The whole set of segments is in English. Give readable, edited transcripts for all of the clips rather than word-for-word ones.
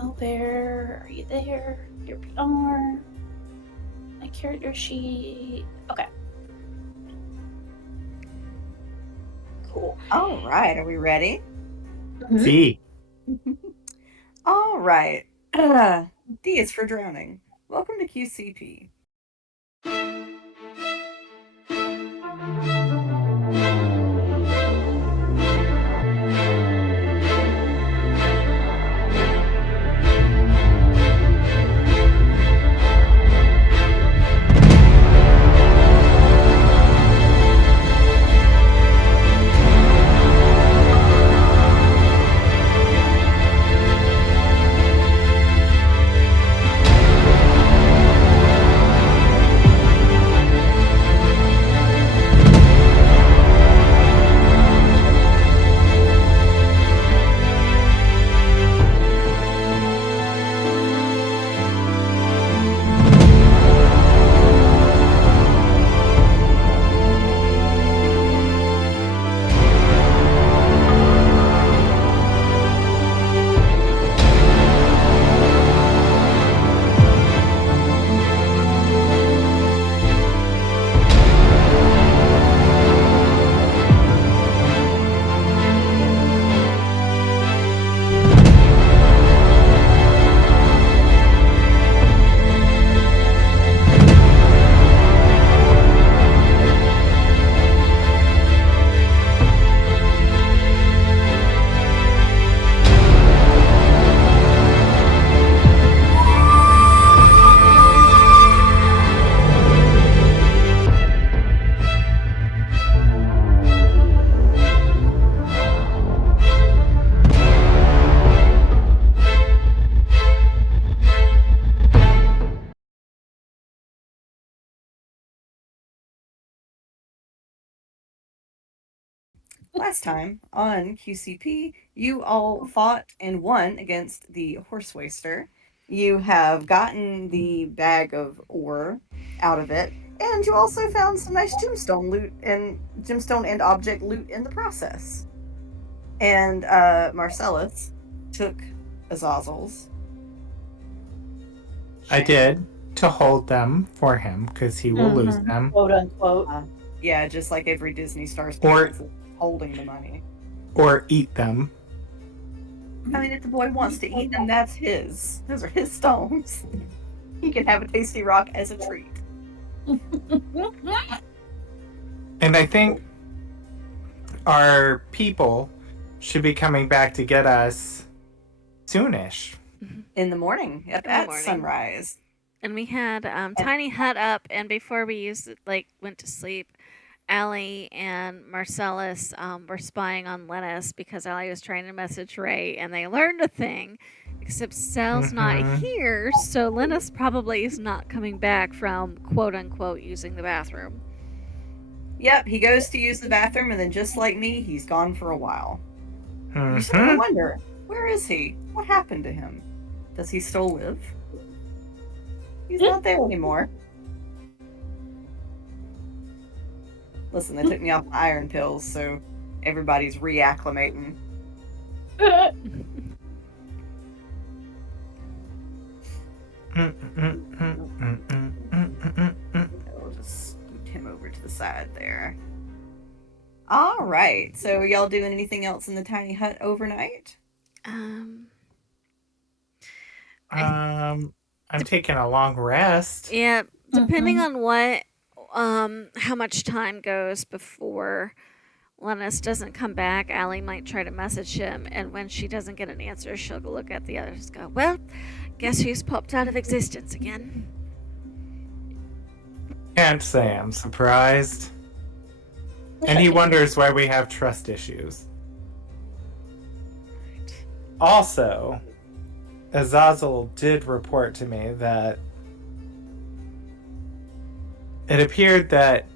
Owlbear, are you there? Here we are. My character sheet. Okay. Cool. All right, are we ready? See. All right. D is for drowning. Welcome to QCP. Last time on QCP, you all fought and won against the horse waster. You have gotten the bag of ore out of it, and you also found some nice gemstone and object loot in the process. And Marcellus took Azazel's. I did to hold them for him because he will lose them. Quote unquote. Yeah, just like every Disney star Or- holding the money. Or eat them. I mean, if the boy wants to eat them, that's his. Those are his stones. He can have a tasty rock as a treat. And I think our people should be coming back to get us soonish. In the morning, at sunrise. And we had tiny hut up, and before we used it, went to sleep, Allie and Marcellus were spying on Linus because Allie was trying to message Ray, and they learned a thing. Except Sal's not here, so Linus probably is not coming back from quote unquote using the bathroom. Yep, he goes to use the bathroom, and then just like me, he's gone for a while. You sort of wonder, where is he? What happened to him? Does he still live? He's not there anymore. Listen, they took me off my iron pills, so everybody's reacclimating. I'll just scoot him over to the side there. All right. So, y'all doing anything else in the tiny hut overnight? I'm taking a long rest. Yeah, depending on what, how much time goes before Linus doesn't come back, Allie might try to message him, and when she doesn't get an answer, she'll go look at the others and go, well, guess who's popped out of existence again? Can't say I'm surprised. And he wonders why we have trust issues. Also, Azazel did report to me that it appeared that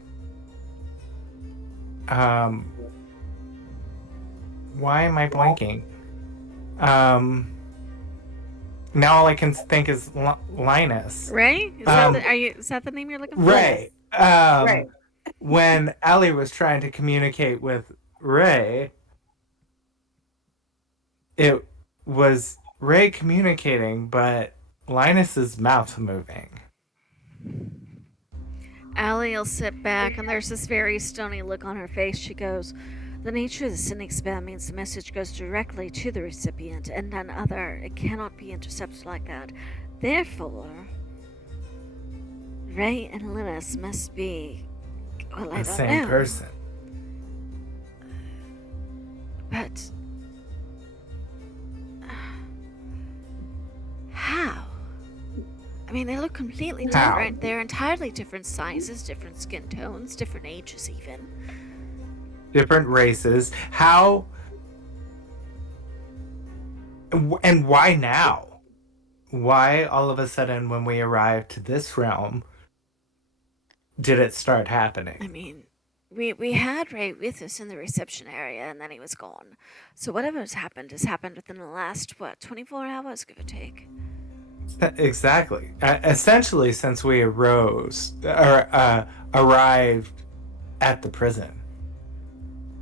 why am I blanking? Now all I can think is Linus. Ray? Is that the name you're looking for? Ray. Right. When Allie was trying to communicate with Ray, it was Ray communicating, but Linus's mouth moving. Allie will sit back, and there's this very stony look on her face. She goes, "The nature of the sending spell means the message goes directly to the recipient and none other. It cannot be intercepted like that. Therefore, Ray and Linus must be, well, I The don't same know. person. But how? I mean, they look completely How? different. They're entirely different sizes, different skin tones, different ages, even. Different races. How and why now? Why all of a sudden when we arrived to this realm did it start I happening? mean, we had Ray with us in the reception area, and then he was gone. So whatever has happened within the last, 24 hours, give or take. Exactly. Essentially, since we arrived at the prison.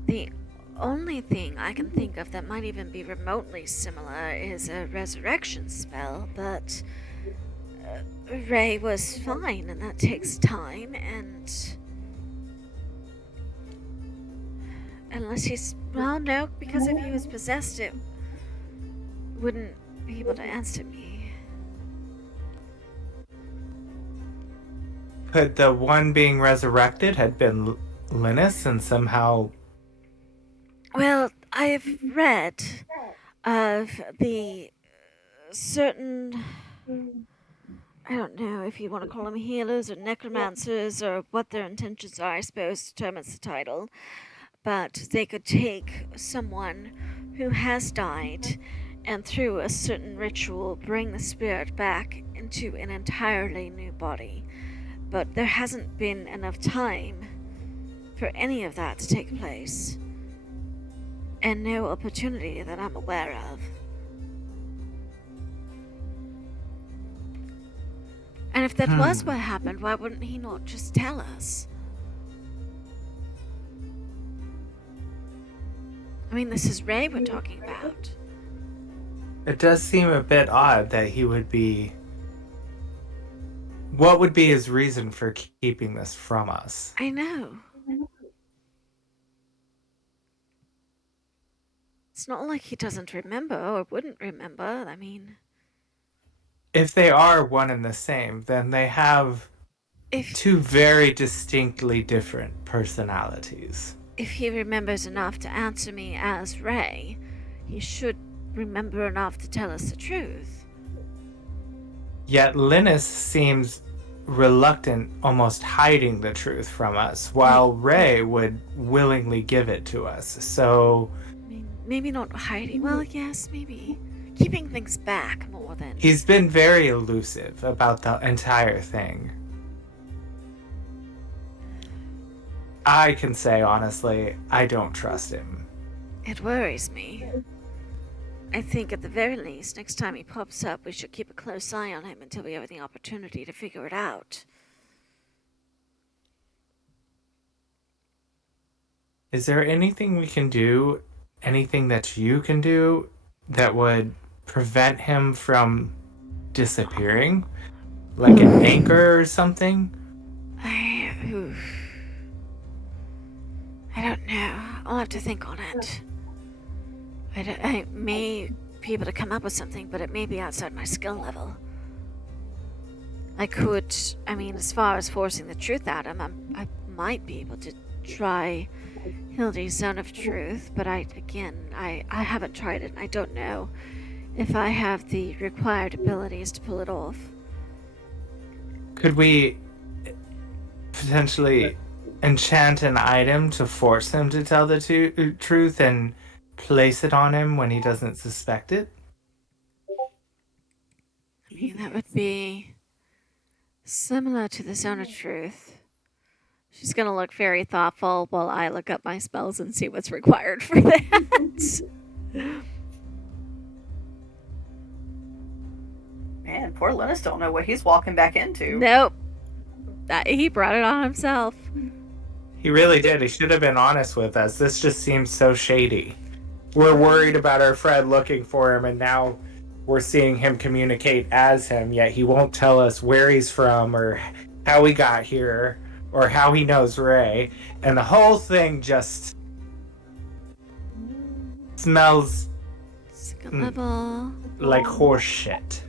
The only thing I can think of that might even be remotely similar is a resurrection spell, but Ray was fine, and that takes time, and unless he's, well, no, because if he was possessed, it wouldn't be able to answer me. Could the one being resurrected had been Linus and somehow... Well, I've read of the certain, I don't know if you want to call them healers or necromancers or what their intentions are, I suppose determines the title, but they could take someone who has died and through a certain ritual bring the spirit back into an entirely new body. But there hasn't been enough time for any of that to take place. And no opportunity that I'm aware of. And if that was what happened, why wouldn't he not just tell us? I mean, this is Ray we're talking about. It does seem a bit odd that he would be... What would be his reason for keeping this from us? I know. It's not like he doesn't remember or wouldn't remember. I mean, If they are one and the same, then they have if two very distinctly different personalities. if he remembers enough to answer me as Ray, he should remember enough to tell us the truth. Yet Linus seems reluctant, almost hiding the truth from us, while Ray would willingly give it to us. So I mean, maybe not hiding. Well, yes, maybe keeping things back more than. he's been very elusive about the entire thing. I can say honestly, I don't trust him. It worries me. I think at the very least, next time he pops up, we should keep a close eye on him until we have the opportunity to figure it out. Is there anything we can do, anything that you can do, that would prevent him from disappearing? Like an anchor or something? I don't know. I'll have to think on it. I may be able to come up with something, but it may be outside my skill level. I could, I mean, as far as forcing the truth out of him, I might be able to try Hildy's Zone of Truth, but I haven't tried it, and I don't know if I have the required abilities to pull it off. Could we potentially enchant an item to force him to tell the truth and place it on him when he doesn't suspect it? I mean, that would be similar to the Zone of Truth. She's gonna look very thoughtful while I look up my spells and see what's required for that. Man, poor Linus don't know what he's walking back into. Nope. He brought it on himself. He really did. He should have been honest with us. This just seems so shady. We're worried about our friend looking for him, and now we're seeing him communicate as him, yet he won't tell us where he's from or how he got here or how he knows Ray. And the whole thing just smells Second level. like horse shit.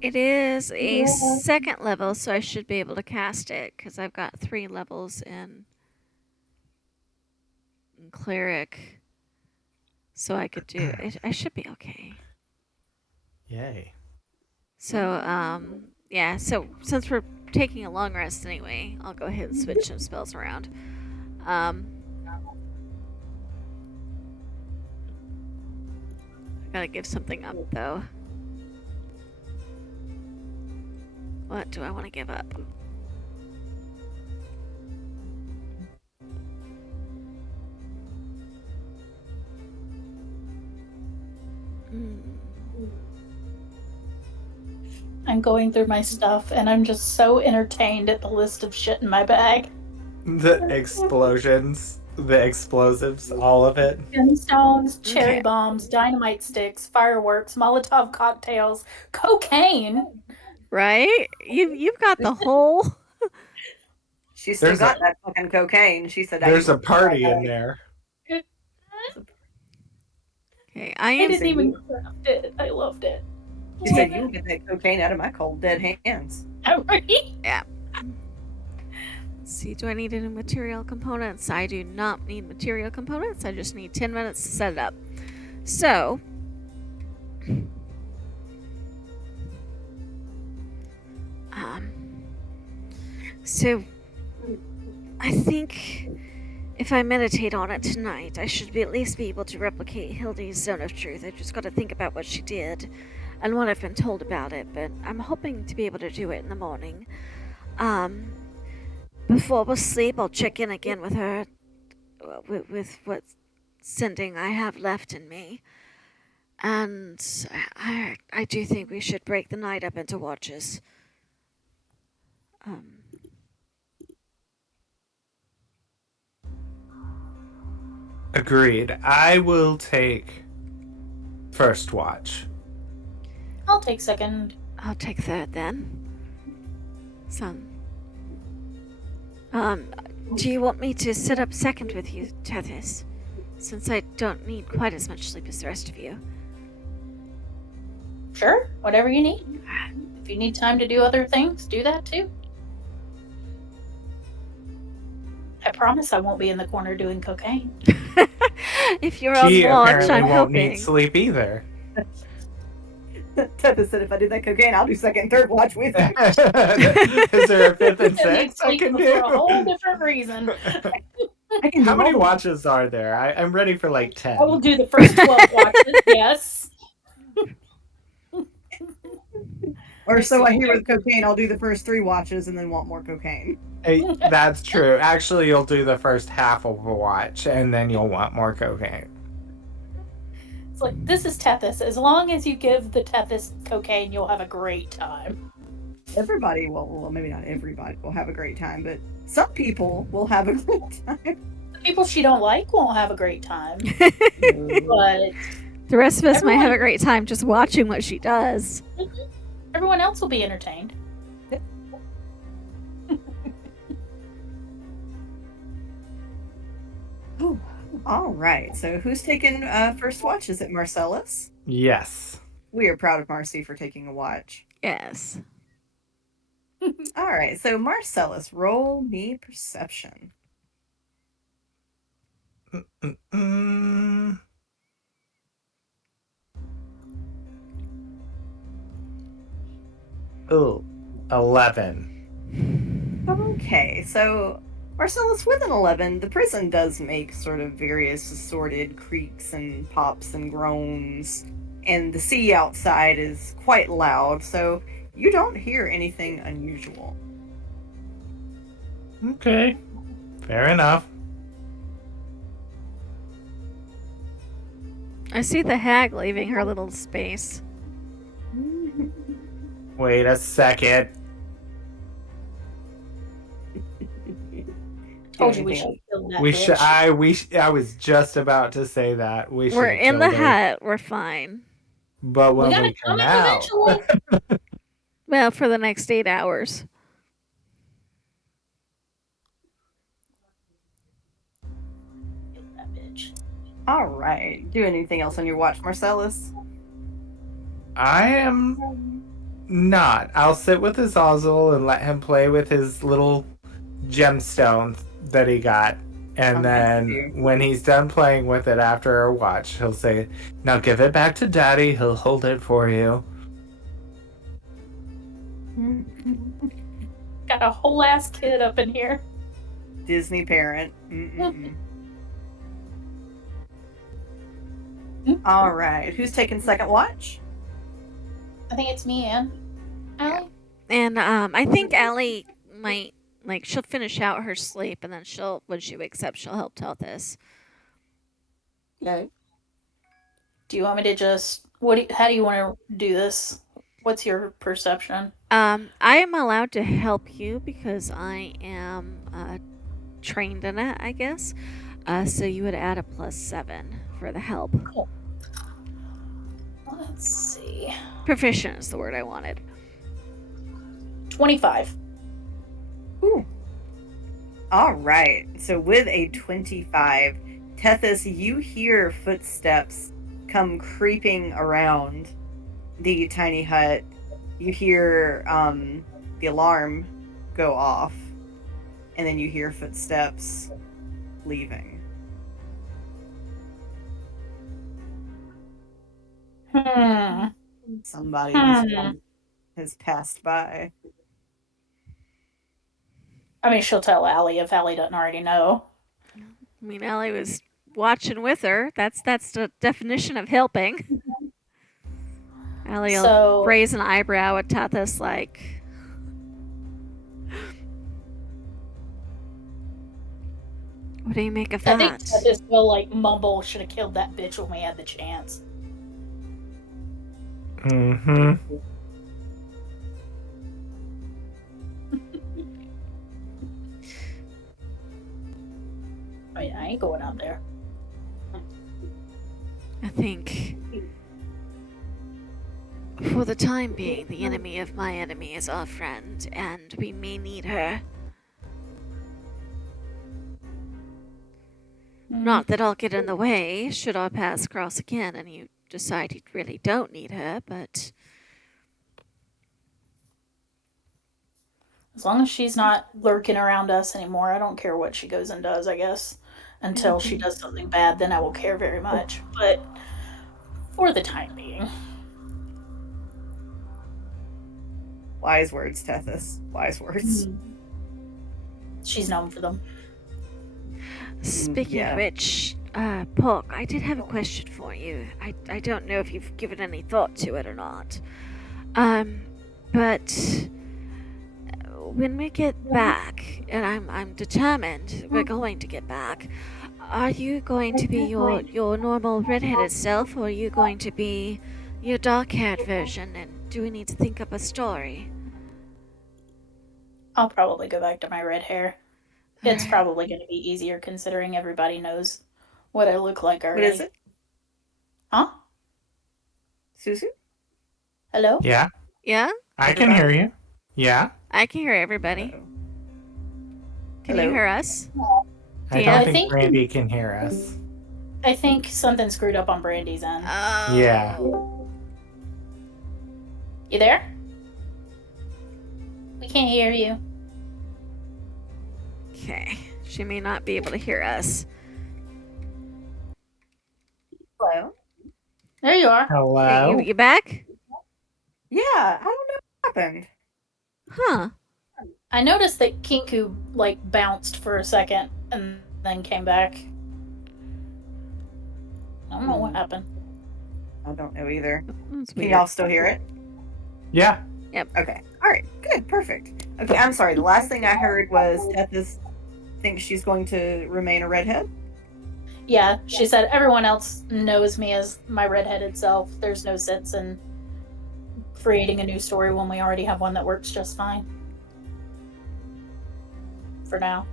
It is a second level, so I should be able to cast it because I've got 3 levels in cleric, so I could do it. I should be okay. Yay. So, yeah. So since we're taking a long rest anyway, I'll go ahead and switch some spells around. I gotta give something up though. What do I want to give up? I'm going through my stuff and I'm just so entertained at the list of shit in my bag. The explosions, the explosives, all of it. Gemstones, cherry Okay. bombs, dynamite sticks, fireworks, Molotov cocktails, cocaine. Right? You've got the whole. She still There's got that fucking cocaine. She said, There's a party in there. Okay, I didn't even craft it. I loved it. She said, "You will get that cocaine out of my cold dead hands." Right? Let's see, do I need any material components? I do not need material components. I just need 10 minutes to set it up. So, so I think if I meditate on it tonight, I should at least be able to replicate Hildy's zone of truth. I just got to think about what she did and what I've been told about it, but I'm hoping to be able to do it in the morning. Before we sleep, I'll check in again with her with what sending I have left in me. And I do think we should break the night up into watches. Agreed. I will take first watch. I'll take second. I'll take third then. Do you want me to sit up second with you, Tethys? Since I don't need quite as much sleep as the rest of you. Sure, whatever you need. If you need time to do other things, do that too. I promise I won't be in the corner doing cocaine. If you're on She watch, apparently I'm won't hoping. need sleep either. Tessa said, "If I do that cocaine, I'll do second and third watch with you." Is there a fifth and I need sixth I sleep can for do? a whole different reason. I can do How many all- watches are there? I'm ready for like 10. I will do the first 12 watches, yes. Or so I hear with cocaine. I'll do the first 3 watches and then want more cocaine. Hey, that's true. Actually, you'll do the first half of a watch, and then you'll want more cocaine. It's like, this is Tethys. As long as you give the Tethys cocaine, you'll have a great time. Everybody will, well, maybe not everybody will have a great time, but some people will have a great time. The people she don't like won't have a great time. But The rest of us might have Everyone- a great time just watching what she does. everyone else will be entertained. Ooh, all right, so who's taking first watch? Is it Marcellus? Yes. We are proud of Marcy for taking a watch. Yes. All right, so Marcellus, roll me perception. Mm. Ooh, 11. Okay, so Marcellus, with an 11, the prison does make sort of various assorted creaks and pops and groans, and the sea outside is quite loud, so you don't hear anything unusual. Okay. Fair enough. I see the hag leaving her little space. Wait a second. told you we anything should kill that We bitch. should. I was just about to say that we should. We're in the killed her. hut. We're fine. But We when gotta we come come in out, eventually. Well, for the next 8 hours. Kill that bitch. All right. Do anything else on your watch, Marcellus? I am not. I'll sit with his Ozzel and let him play with his little gemstone that he got. And Oh, then nice of you. when he's done playing with it after our watch, he'll say, "Now give it back to Daddy. He'll hold it for you." Got a whole ass kid up in here. Disney parent. All right. Who's taking second watch? I think it's me, Anne. Allie? And I think Allie might, like, she'll finish out her sleep, and then when she wakes up, she'll help Telthus. Okay. Do you want me to just how do you want to do this? What's your perception? I am allowed to help you because I am trained in it, I guess. So you would add a +7 for the help. Cool. Let's see. Proficient is the word I wanted. 25. Ooh. All right. So with a 25, Tethys, you hear footsteps come creeping around the tiny hut. You hear the alarm go off, and then you hear footsteps leaving. Somebody has passed by. I mean, she'll tell Allie if Allie doesn't already know. I mean, Allie was watching with her. That's the definition of helping. Allie will raise an eyebrow at Tethys like, what do you make of that? I think Tethys will like mumble, should have killed that bitch when we had the chance. Mm-hmm. I mean, I ain't going out there. I think, for the time being, the enemy of my enemy is our friend, and we may need her. Not that I'll get in the way should our paths cross again and you decide you really don't need her, but as long as she's not lurking around us anymore, I don't care what she goes and does, I guess. Until she does something bad, then I will care very much. But for the time being. Wise words, Tethys. Wise words. She's known for them. Speaking of which, Pork, I did have a question for you. I don't know if you've given any thought to it or not. But when we get back, and I'm determined we're going to get back, are you going to be your normal redheaded self, or are you going to be your dark-haired version, and do we need to think up a story? I'll probably go back to my red hair. It's probably going to be easier considering everybody knows what I look like already. What is it? Huh? Susu? Hello? Yeah? Yeah? I can hear you. Yeah? I can hear everybody. Hello. Can you hear us? I Yeah, don't I think Brandy can hear us. I think something screwed up on Brandy's end. Oh. Yeah. You there? We can't hear you. Okay. She may not be able to hear us. Hello? There you are. Hello? You back? Yeah, I don't know what happened. Huh. I noticed that Kinku, like, bounced for a second and then came back. I don't know what happened. I don't know either. That's Can weird. y'all still hear it? Yeah. Okay. All right. Good. Perfect. Okay. I'm sorry. The last thing I heard was Tethys thinks she's going to remain a redhead. Yeah, she said everyone else knows me as my redheaded self. There's no sense in creating a new story when we already have one that works just fine. For now.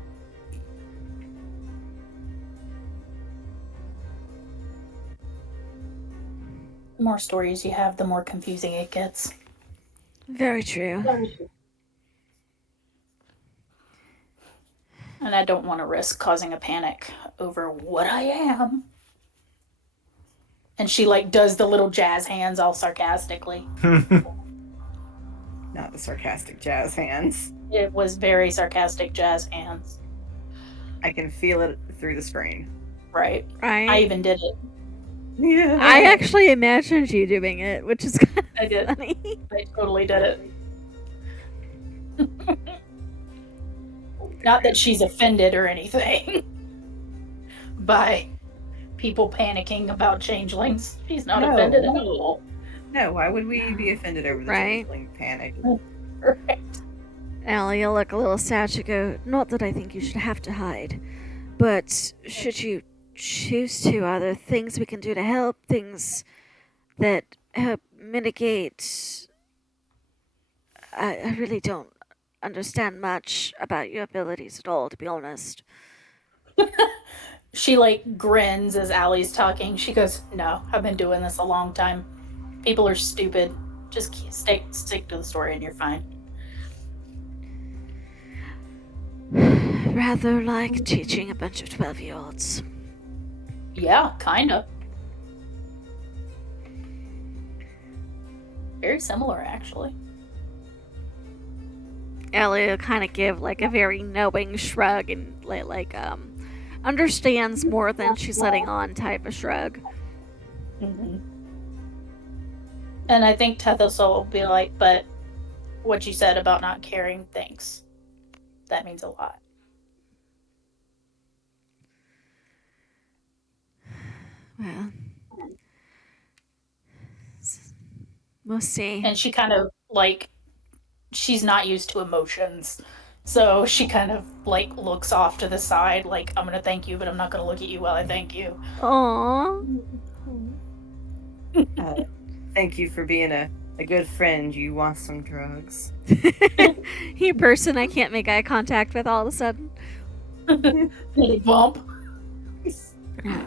The more stories you have, the more confusing it gets. Very true. And I don't want to risk causing a panic over what I am. And she does the little jazz hands all sarcastically. Not the sarcastic jazz hands. It was very sarcastic jazz hands. I can feel it through the screen. Right. Right? I even did it. Yeah. I actually imagined you doing it, which is kind I of did. funny. I totally did it. Not that she's offended or anything by people panicking about changelings. She's not offended at all. No, why would we be offended over the Right. changeling panic? Right. Allie, you'll look a little sad to go, not that I think you should have to hide, but should you choose to, are there things we can do to help? Things that help mitigate... I really don't understand much about your abilities at all, to be honest. She grins as Allie's talking. She goes, "No, I've been doing this a long time. People are stupid. Just stick to the story and you're fine." Rather like teaching a bunch of 12-year-olds. Yeah, kind of. Very similar, actually. Ellie will kind of give a very knowing shrug and understands more than she's letting on type of shrug. Mm-hmm. And I think Tethys will be like, "But what you said about not caring, thanks. That means a lot." Well, we'll see. And she kind of she's not used to emotions. So she kind of looks off to the side, "I'm gonna thank you, but I'm not gonna look at you while I thank you." Aww. Thank you for being a good friend. You want some drugs? You person I can't make eye contact with all of a sudden. Little bump.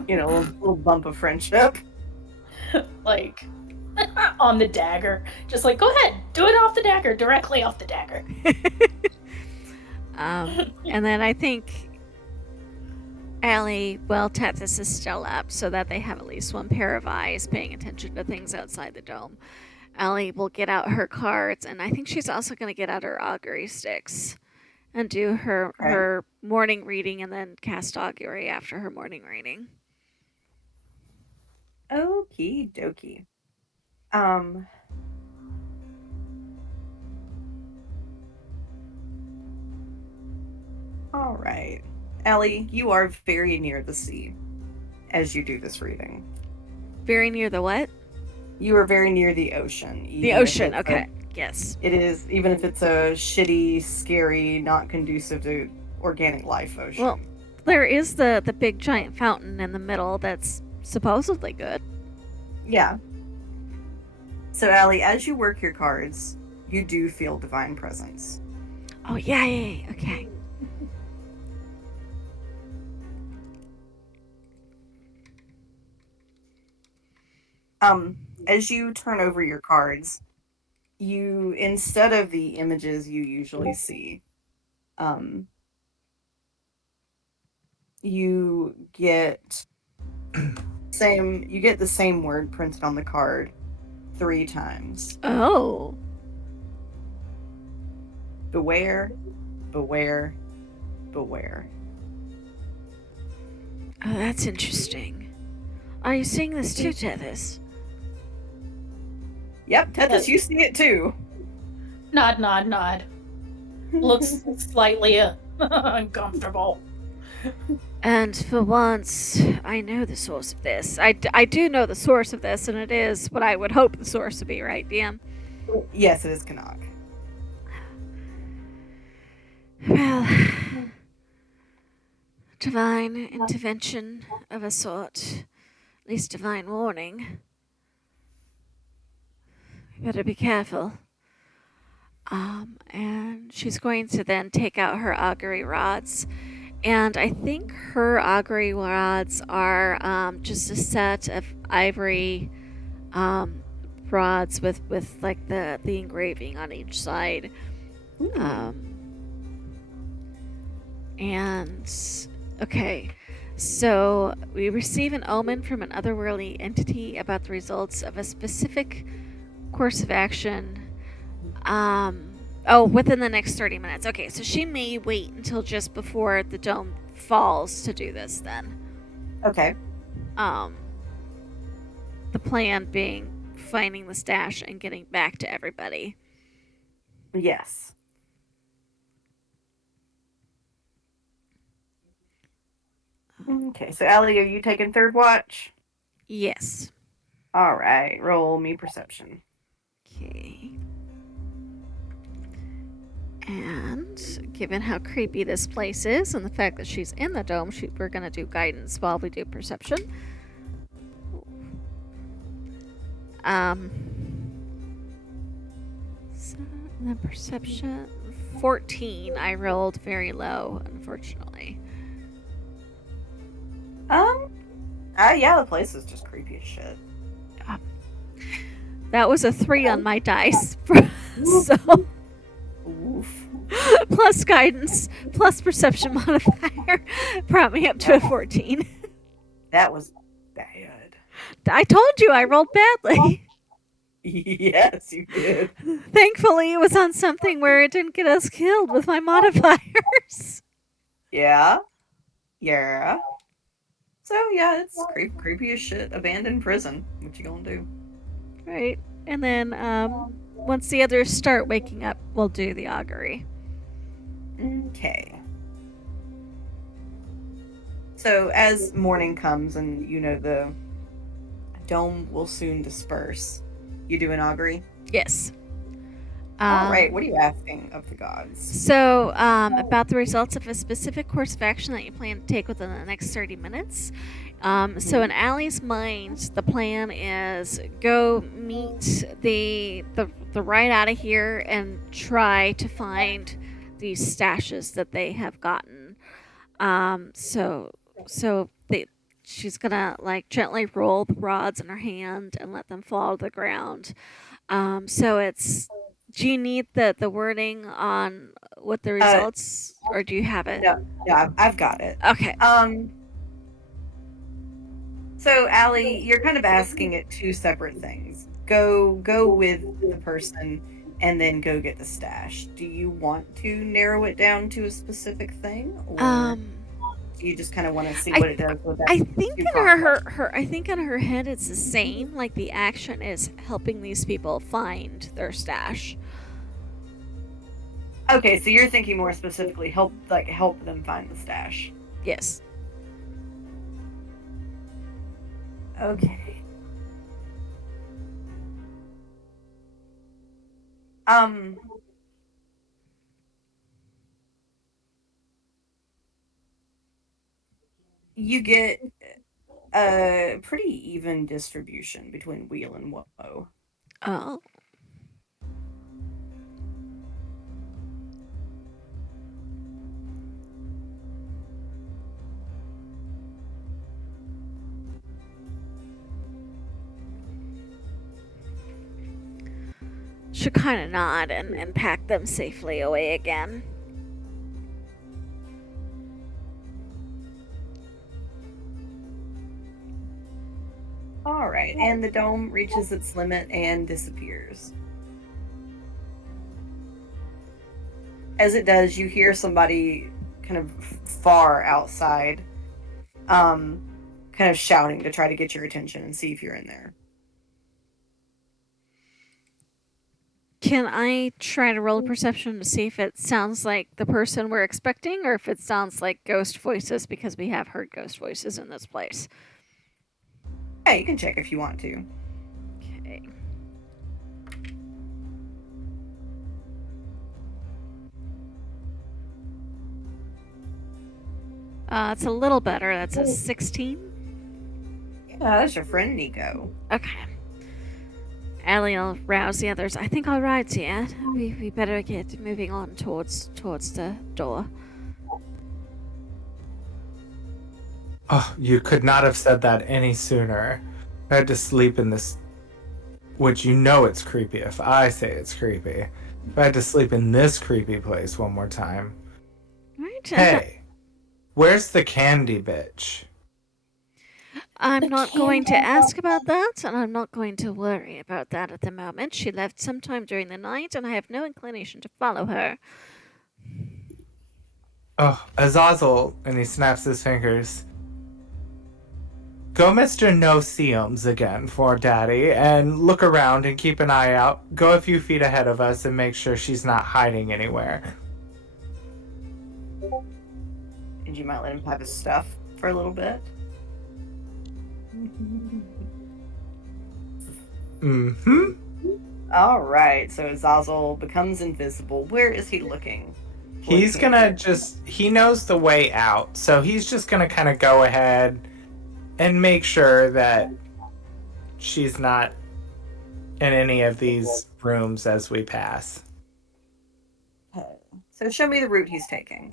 You know, a little bump of friendship. On the dagger. Just go ahead, do it off the dagger, directly off the dagger. And then I think Allie, Tethys is still up so that they have at least one pair of eyes paying attention to things outside the dome. Allie will get out her cards, and I think she's also going to get out her augury sticks and do her morning reading and then cast augury after her morning reading. Okie dokie. All right. Allie, you are very near the sea as you do this reading. Very near the what? You are very near the ocean. The ocean, okay. Yes. It is, even if it's a shitty, scary, not conducive to organic life ocean. Well, there is the big giant fountain in the middle that's supposedly good. Yeah. So, Allie, as you work your cards, you do feel divine presence. Oh, yay! Okay. As you turn over your cards, you, instead of the images you usually see, you get the same word printed on the card 3 times. Oh. Beware, beware, beware. Oh, that's interesting. Are you seeing this too, Tethys? Yep, Tethys, you see it too. Nod, nod, nod. Looks slightly uncomfortable. And for once, I know the source of this. I do know the source of this, and it is what I would hope the source to be, right, DM? Yes, it is Canuck. Well, divine intervention of a sort. At least divine warning. You better be careful. And she's going to then take out her augury rods. And I think her augury rods are just a set of ivory rods with like the engraving on each side. And okay, so we receive an omen from an otherworldly entity about the results of a specific course of action. Within the next 30 minutes. Okay, so she may wait until just before the dome falls to do this then. Okay. The plan being finding the stash and getting back to everybody. Yes. Okay, so Allie, are you taking third watch? Yes. All right, roll me perception. Okay. And given how creepy this place is and the fact that she's in the dome, we're going to do guidance while we do perception. So the perception 14. I rolled very low, unfortunately. Yeah, the place is just creepy as shit. That was a 3 on my dice. So Oof. plus guidance, plus perception modifier brought me up to a 14. That was bad. I told you I rolled badly. Yes, you did. Thankfully, it was on something where it didn't get us killed with my modifiers. Yeah. Yeah. So, yeah, it's creepy as shit. Abandoned prison. What you gonna do? Right. And then, once the others start waking up, we'll do the augury. Okay. So, as morning comes and, the dome will soon disperse, you do an augury? Yes. All right, what are you asking of the gods? So, about the results of a specific course of action that you plan to take within the next 30 minutes. So in Allie's mind, the plan is go meet the ride out of here and try to find these stashes that they have gotten. She's gonna like gently roll the rods in her hand and let them fall to the ground. Do you need the wording on what the results, or do you have it? No, I've got it. Okay. So Allie, you're kind of asking it two separate things. Go with the person and then go get the stash. Do you want to narrow it down to a specific thing, or do you just kind of want to see what it does with that? I think in her head it's the same. Like the action is helping these people find their stash. Okay, so you're thinking more specifically help them find the stash. Yes. Okay. You get a pretty even distribution between Wheel and Woe. Oh. Should kind of nod and pack them safely away again. All right, and the dome reaches its limit and disappears. As it does, you hear somebody kind of far outside, kind of shouting to try to get your attention and see if you're in there. Can I try to roll a perception to see if it sounds like the person we're expecting, or if it sounds like ghost voices, because we have heard ghost voices in this place? Yeah, you can check if you want to. Okay. It's a little better. That's a 16. Yeah, that's your friend Nico. Okay. Allie will rouse the others. I think our ride's here. We better get moving on towards the door. Oh, you could not have said that any sooner. I had to sleep in this which you know it's creepy if I say it's creepy. If I had to sleep in this creepy place one more time. Right? Hey, where's the candy bitch? I'm The not going to candy. ask about that, and I'm not going to worry about that at the moment. She left sometime during the night, and I have no inclination to follow her. Oh, Azazel, and he snaps his fingers. Go Mr. No Seums again for Daddy, and look around and keep an eye out. Go a few feet ahead of us and make sure she's not hiding anywhere. And you might let him have his stuff for a little bit. Mm-hmm. All right, so Azazel becomes invisible. Where is he looking? He's gonna he knows the way out, so he's just gonna kind of go ahead and make sure that she's not in any of these rooms as we pass. Okay. So show me the route he's taking.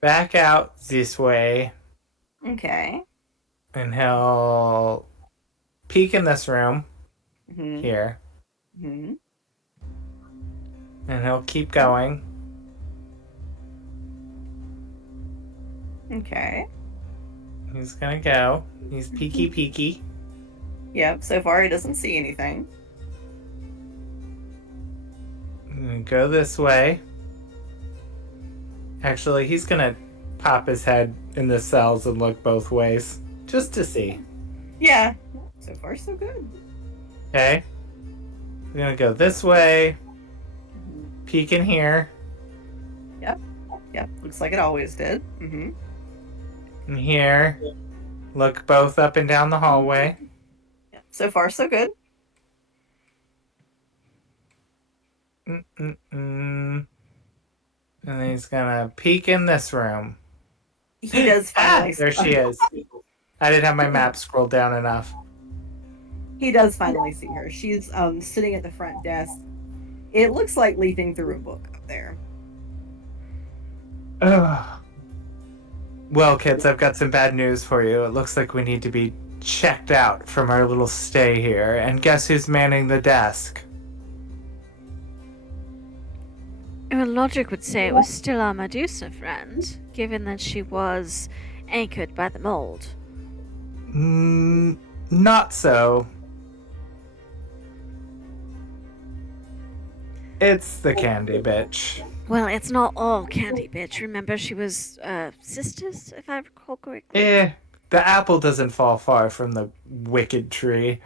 Back out this way, Okay. and he'll peek in this room Mm-hmm. here, Mm-hmm. and he'll keep going. Okay. He's gonna go. He's peeky. Yep, so far he doesn't see anything. And go this way. Actually, he's gonna pop his head in the cells and look both ways, just to see. Yeah. So far, so good. Okay? We're gonna go this way, peek in here, Yep, looks like it always did. Mm-hmm. and here. Look both up and down the hallway. Yep. So far, so good. And then he's gonna peek in this room. He does finally. There she is. I didn't have my map scrolled down enough. He does finally see her. She's sitting at the front desk. It looks like leafing through a book up there. Ugh. Well, kids, I've got some bad news for you. It looks like we need to be checked out from our little stay here. And guess who's manning the desk? Well, logic would say it was still our Medusa friend, given that she was anchored by the mold. Not so. It's the candy bitch. Well, it's not all candy, bitch. Remember, she was sisters, if I recall correctly. The apple doesn't fall far from the wicked tree.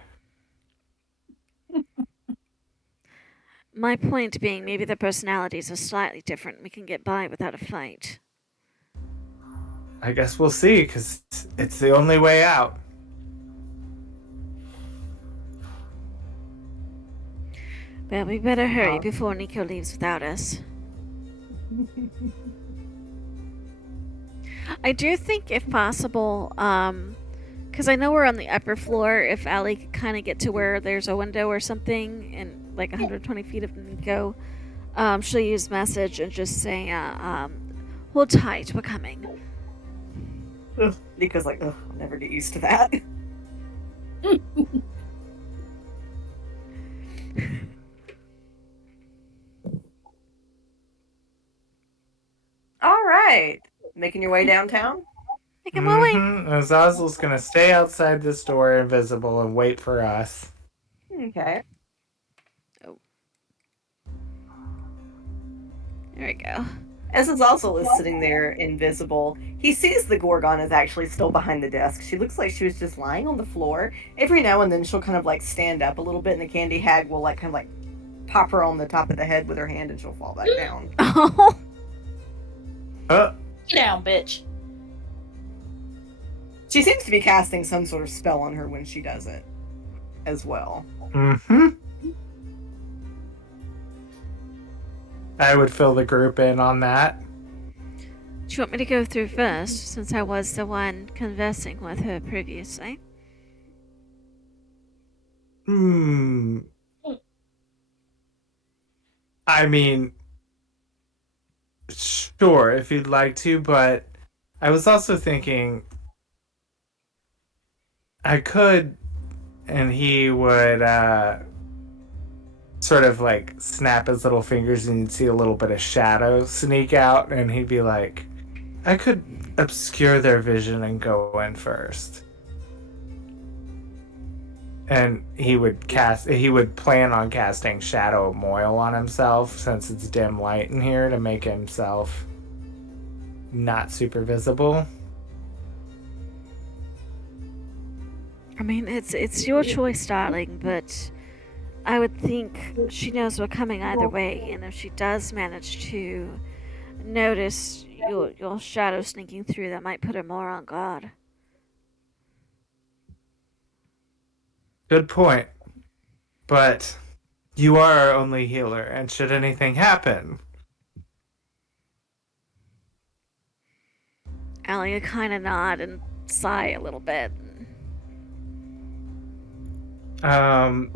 My point being, maybe their personalities are slightly different. We can get by without a fight. I guess we'll see, because it's the only way out. Well, we better hurry before Nico leaves without us. I do think, if possible, because I know we're on the upper floor, if Allie could kind of get to where there's a window or something, and like 120 feet of Nico, she'll use message and just say, hold tight, we're coming. Nico's like, ugh, I'll never get used to that. All right. Making your way downtown? Making my way. Azazel's gonna stay outside this door invisible and wait for us. Okay. Oh. There we go. As Azazel is sitting there invisible, he sees the Gorgon is actually still behind the desk. She looks like she was just lying on the floor. Every now and then she'll kind of like stand up a little bit and the candy hag will like kind of like pop her on the top of the head with her hand and she'll fall back down. Oh. Get down, bitch. She seems to be casting some sort of spell on her when she does it as well. I would fill the group in on that. Do you want me to go through first, since I was the one conversing with her previously? I mean, sure, if you'd like to, but I was also thinking I could and he would sort of like snap his little fingers, and you'd see a little bit of shadow sneak out, and he'd be like, I could obscure their vision and go in first. And he would plan on casting Shadow Moil on himself, since it's dim light in here, to make himself not super visible. I mean, it's your choice, darling, but I would think she knows we're coming either way, and if she does manage to notice your shadow sneaking through, that might put her more on guard. Good point. But you are our only healer, and should anything happen... Allie would kind of nod and sigh a little bit. And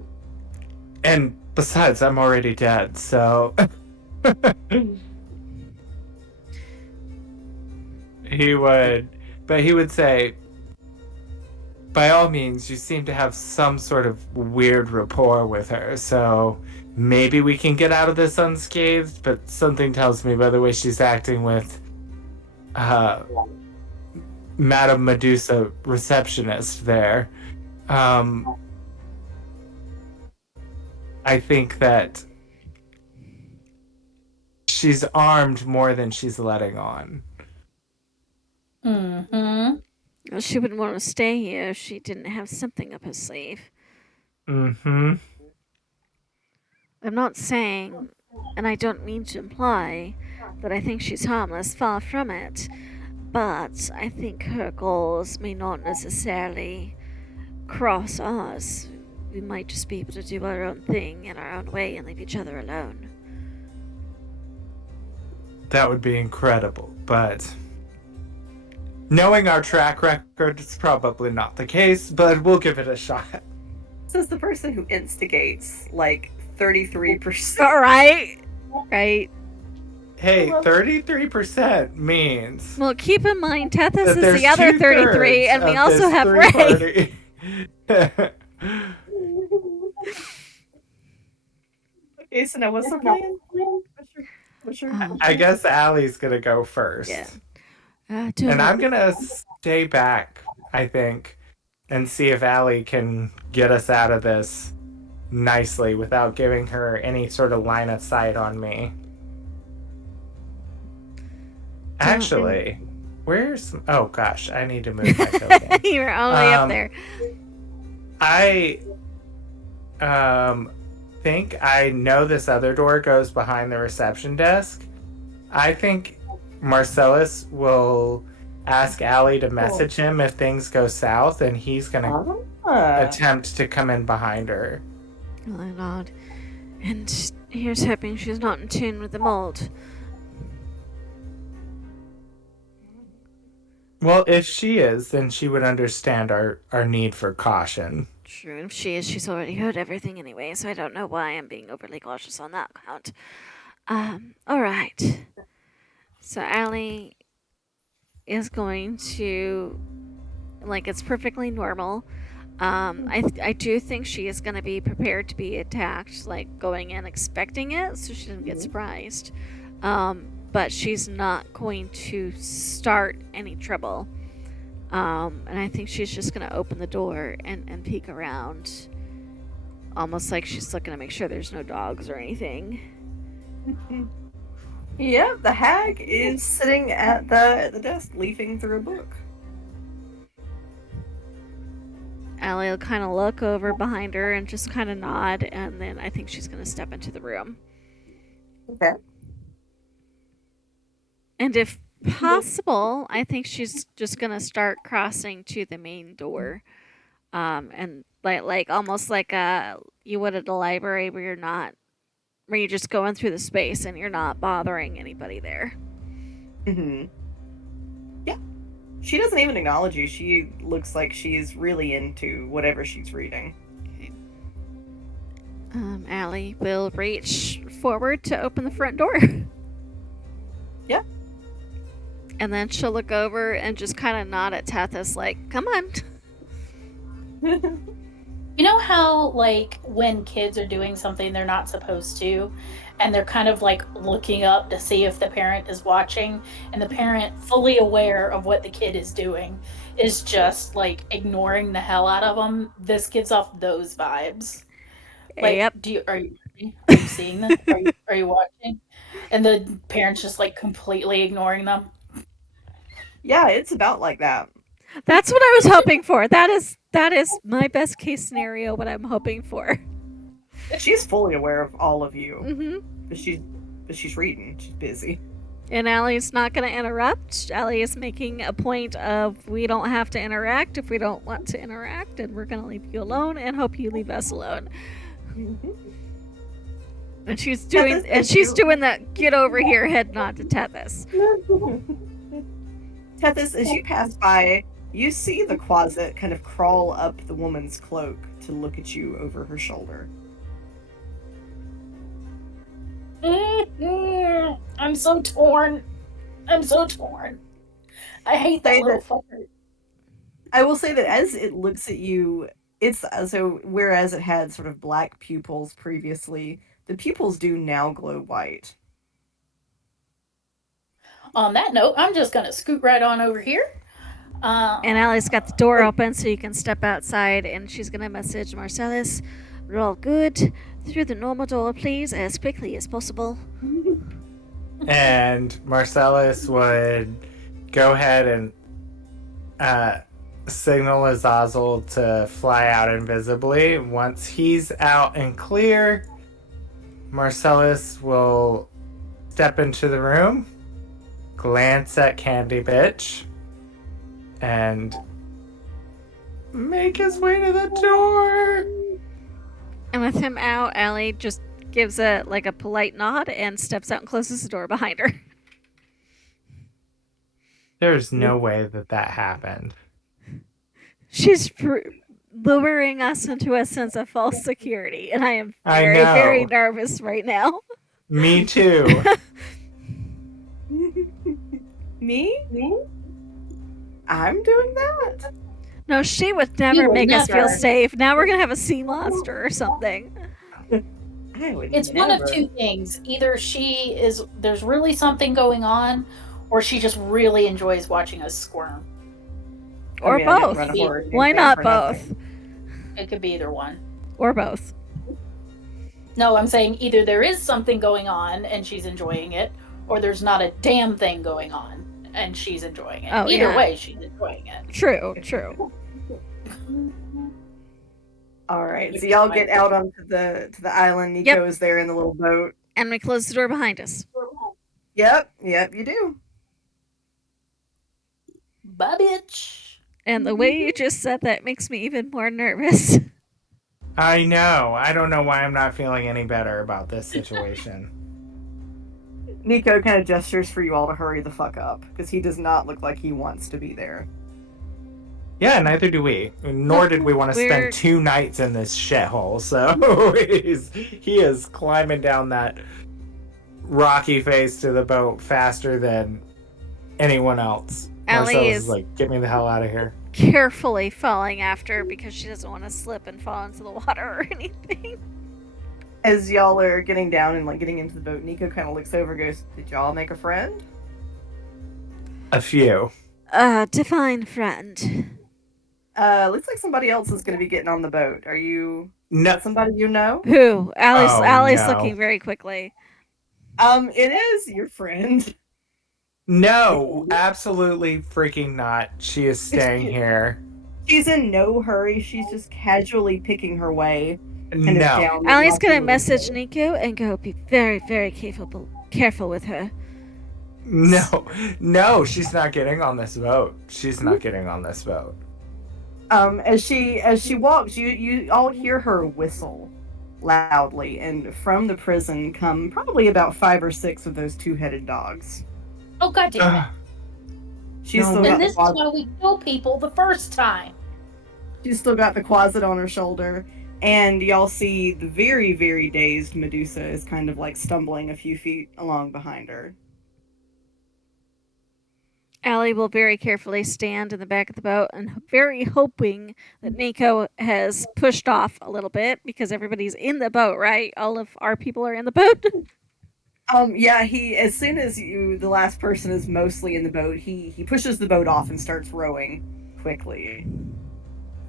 besides, I'm already dead, so... he would say, by all means, you seem to have some sort of weird rapport with her, so maybe we can get out of this unscathed, but something tells me by the way she's acting with Madame Medusa receptionist there, I think that she's armed more than she's letting on. Mm-hmm. Well, she wouldn't want to stay here if she didn't have something up her sleeve. Mm-hmm. I'm not saying, and I don't mean to imply, that I think she's harmless, far from it, but I think her goals may not necessarily cross ours. We might just be able to do our own thing in our own way and leave each other alone. That would be incredible, but knowing our track record, it's probably not the case, but we'll give it a shot. This is the person who instigates like 33%. All right. Right. Hey, 33% means... Well, keep in mind, Tethys that is there's the other 33, 2/3 and we of also this have Ray. party. Okay, so now what's the plan? What's your I guess Allie's gonna go first. Yeah. And I'm gonna stay back, I think, and see if Allie can get us out of this nicely without giving her any sort of line of sight on me. Actually, where's... Oh gosh, I need to move my token. You're all the way up there. I think I know this other door goes behind the reception desk. I think Marcellus will ask Allie to message him if things go south, and he's gonna attempt to come in behind her. Oh my god. And here's hoping she's not in tune with the mold. Well, if she is, then she would understand our need for caution. True, if she is, she's already heard everything anyway, so I don't know why I'm being overly cautious on that count. Alright. So Allie is going to... Like, it's perfectly normal. I do think she is going to be prepared to be attacked, like, going in expecting it, so she doesn't get surprised. But she's not going to start any trouble. And I think she's just going to open the door and peek around. Almost like she's looking to make sure there's no dogs or anything. Yeah, the hag is sitting at the desk, leafing through a book. Allie will kind of look over behind her and just kind of nod, and then I think she's going to step into the room. Okay. And if possible, I think she's just going to start crossing to the main door. And like almost like you would at a library where you're just going through the space and you're not bothering anybody there. Mm-hmm. Yeah. She doesn't even acknowledge you. She looks like she's really into whatever she's reading. Okay. Allie will reach forward to open the front door. Yeah. And then she'll look over and just kind of nod at Tethys like, come on. You know how, like, when kids are doing something they're not supposed to, and they're kind of like looking up to see if the parent is watching, and the parent, fully aware of what the kid is doing, is just like ignoring the hell out of them? This gives off those vibes. Like, Yep. are you seeing this? Are you watching? And the parents just like completely ignoring them. Yeah, it's about like that. That's what I was hoping for. That is my best case scenario. What I'm hoping for. She's fully aware of all of you, Hmm. but she's reading. She's busy. And Allie's not going to interrupt. Allie is making a point of we don't have to interact if we don't want to interact, and we're going to leave you alone and hope you leave us alone. And she's doing that get over here head nod to Tethys. Tethys, as you pass by, you see the closet kind of crawl up the woman's cloak to look at you over her shoulder. I'm so torn. I'm so torn. I hate that little fucker. I will say that as it looks at you, it's so whereas it had sort of black pupils previously, the pupils do now glow white. On that note, I'm just gonna scoot right on over here. And Allie's got the door open so you can step outside, and she's going to message Marcellus, roll good, through the normal door, please, as quickly as possible. And Marcellus would go ahead and signal Azazel to fly out invisibly. Once he's out and clear, Marcellus will step into the room, glance at Candy Bitch, and make his way to the door. And with him out, Allie just gives a polite nod and steps out and closes the door behind her. There's no way that happened. She's luring us into a sense of false security, and I am very, very nervous right now. Me too. Me? I'm doing that? No, she would never make us feel safe. Now we're going to have a sea monster or something. It's one of two things. Either there's really something going on, or she just really enjoys watching us squirm. Or both. Why not both? It could be either one. Or both. No, I'm saying either there is something going on and she's enjoying it, or there's not a damn thing going on and she's enjoying it. Oh, either way, she's enjoying it. True. All right, so y'all get out onto the island. Nico is there in the little boat, and we close the door behind us. Yep, you do. Bye, bitch. And the way you just said that makes me even more nervous. I know. I don't know why I'm not feeling any better about this situation. Nico kind of gestures for you all to hurry the fuck up, because he does not look like he wants to be there. Yeah, neither do we. Nor did we want to spend 2 nights in this shithole. So he is climbing down that rocky face to the boat faster than anyone else. Allie is like, get me the hell out of here. Carefully falling after because she doesn't want to slip and fall into the water or anything. As y'all are getting down and getting into the boat, Nico kind of looks over and goes, "Did y'all make a friend?" A few. Define friend. Looks like somebody else is going to be getting on the boat. Are you somebody you know? Who? Allie's looking very quickly. It is your friend. No, absolutely freaking not. She is staying here. She's in no hurry. She's just casually picking her way. No. Allie's going to message Nico and go, be very, very careful with her. No, she's not getting on this boat. As she walks, you all hear her whistle loudly, and from the prison come probably about 5 or 6 of those 2-headed dogs. Oh, God damn it. And this is why we kill people the first time. She's still got the closet on her shoulder, and y'all see the very, very dazed Medusa is kind of stumbling a few feet along behind her. Allie will very carefully stand in the back of the boat and very hoping that Nico has pushed off a little bit because everybody's in the boat, right? All of our people are in the boat. Yeah, he as soon as the last person is mostly in the boat, he pushes the boat off and starts rowing quickly.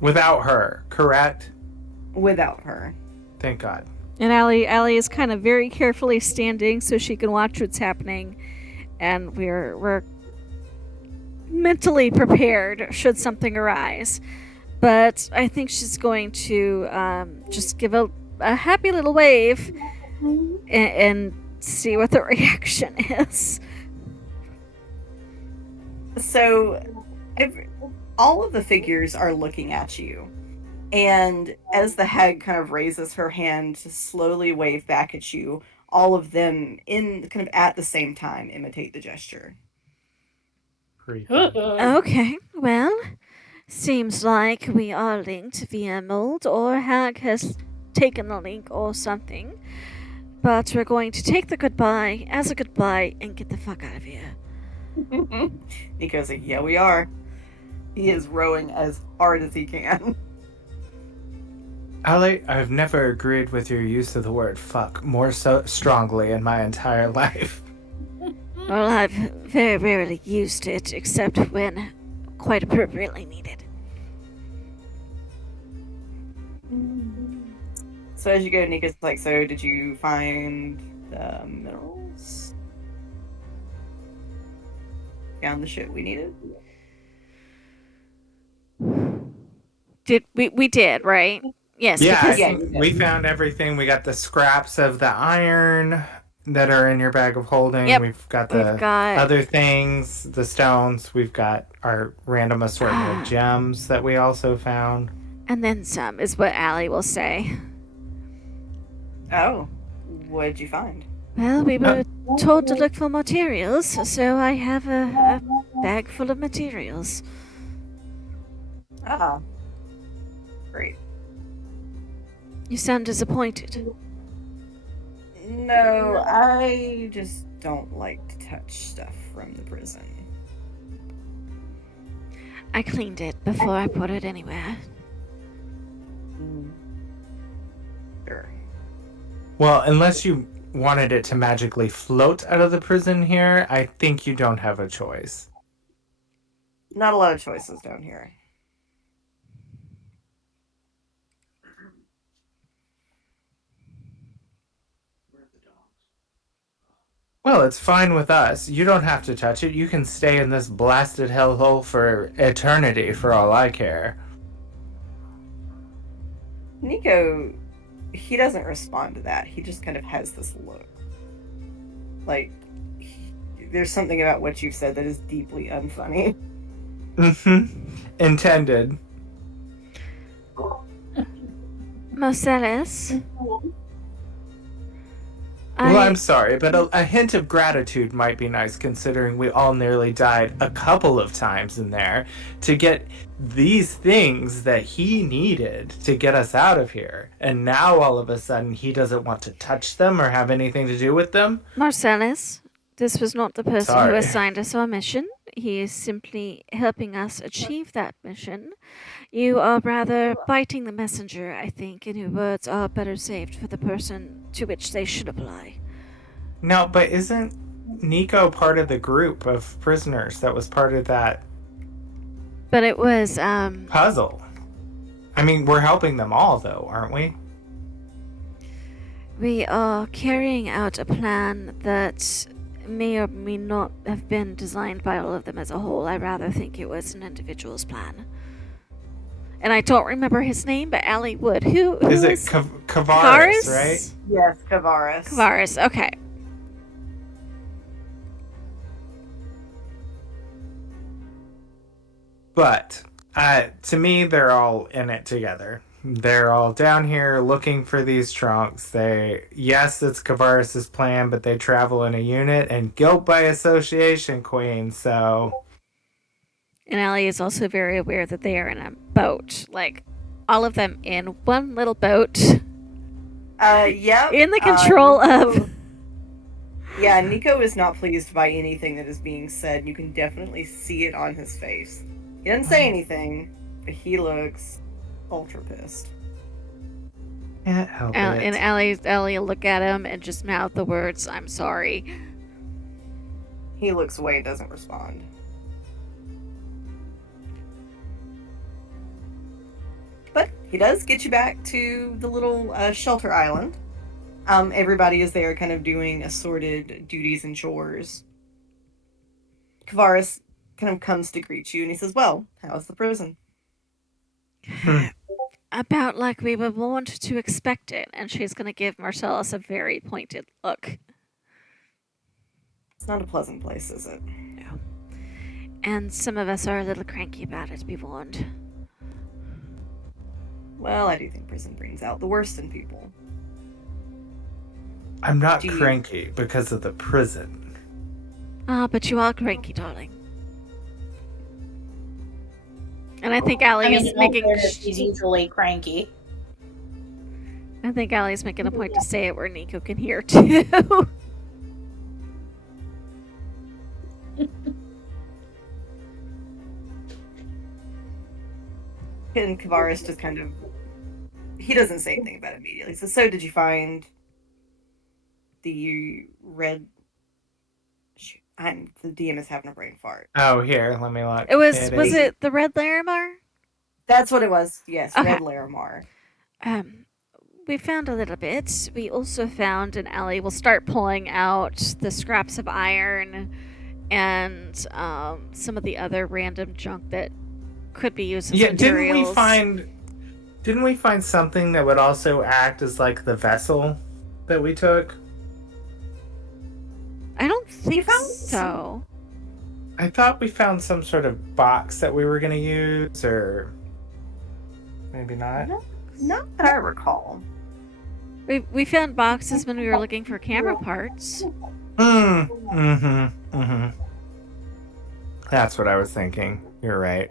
Without her, correct? Without her. Thank God. And Allie is kind of very carefully standing so she can watch what's happening, and we're mentally prepared should something arise. But I think she's going to just give a happy little wave and see what the reaction is. So, all of the figures are looking at you. And as the hag kind of raises her hand to slowly wave back at you, all of them, in kind of at the same time, imitate the gesture. Creepy. Okay, well, seems like we are linked via mold, or Hag has taken the link or something. But we're going to take the goodbye as a goodbye and get the fuck out of here. Nico's like, yeah, we are. He is rowing as hard as he can. Allie, I've never agreed with your use of the word fuck more so strongly in my entire life. Well, I've very rarely used it, except when quite appropriately needed. So as you go, Nico's like, so did you find the minerals? Found the shit we needed? We did, right? Yes, Yeah, because Yeah, you we did. found everything. We got the scraps of the iron that are in your bag of holding. Yep. We've got we've the got other things, the stones. We've got our random assortment of gems that we also found. and then some is what Allie will say. Oh, what did you find? Well, we were told to look for materials, so I have a bag full of materials. Ah, great. You sound disappointed. No, I just don't like to touch stuff from the prison. I cleaned it before I put it anywhere. Sure. Well, unless you wanted it to magically float out of the prison here, I think you don't have a choice. Not a lot of choices down here. Well, it's fine with us. You don't have to touch it. You can stay in this blasted hellhole for eternity, for all I care. Nico, he doesn't respond to that. He just kind of has this look. Like, there's something about what you've said that is deeply unfunny. Intended. Marcellus? Well, I'm sorry, but a hint of gratitude might be nice considering we all nearly died a couple of times in there to get these things that he needed to get us out of here. And now all of a sudden he doesn't want to touch them or have anything to do with them? Marcellus, this was not the person who Sorry. assigned us our mission. He is simply helping us achieve that mission. You are rather biting the messenger, I think, and your words are better saved for the person to which they should apply. No, but isn't Nico part of the group of prisoners that was part of that But it was, puzzle? I mean, we're helping them all, though, aren't we? we are carrying out a plan that may or may not have been designed by all of them as a whole. I rather think it was an individual's plan. And I don't remember his name, but Allie would. Who Is it was Kavaris, right? Yes, Kavaris. Kavaris, okay. But to me, they're all in it together. They're all down here looking for these trunks. Yes, it's Kavaris' plan, but they travel in a unit and guilt by association, Queen. So And Allie is also very aware that they are in a boat. Like, all of them in one little boat. Yep. In the control Nico- of Yeah, Nico is not pleased by anything that is being said. You can definitely see it on his face. He doesn't say anything, but he looks ultra pissed. Can't help And it. Allie will look at him and just mouth the words, "I'm sorry." He looks away and doesn't respond. But he does get you back to the little shelter island. Everybody is there kind of doing assorted duties and chores. Kavaris kind of comes to greet you and he says, "Well, how's the prison?" About like we were warned to expect it, and she's going to give Marcellus a very pointed look. It's not a pleasant place, is it? No. And some of us are a little cranky about it, be warned. Well, I do think prison brings out the worst in people. I'm not Do you- cranky because of the prison. Ah, but you are cranky, darling. And I think Allie I mean, is in all making. fairness, he's usually cranky. I think Allie's making a point to say it where Nico can hear too. And Kavaris just kind of... He doesn't say anything about it immediately. He says, "So did you find the red..." The DM is having a brain fart. Oh, here, let me look. Was is. it the red Larimar? That's what it was. Yes, Okay. Red Larimar. We found a little bit. We also found an alley. We'll start pulling out the scraps of iron and some of the other random junk that could be used as materials. Didn't we find something that would also act as like the vessel that we took? I don't think found so. I thought we found some sort of box that we were going to use, or maybe not. Not that I recall. We found boxes when we were looking for camera parts. That's what I was thinking. You're right.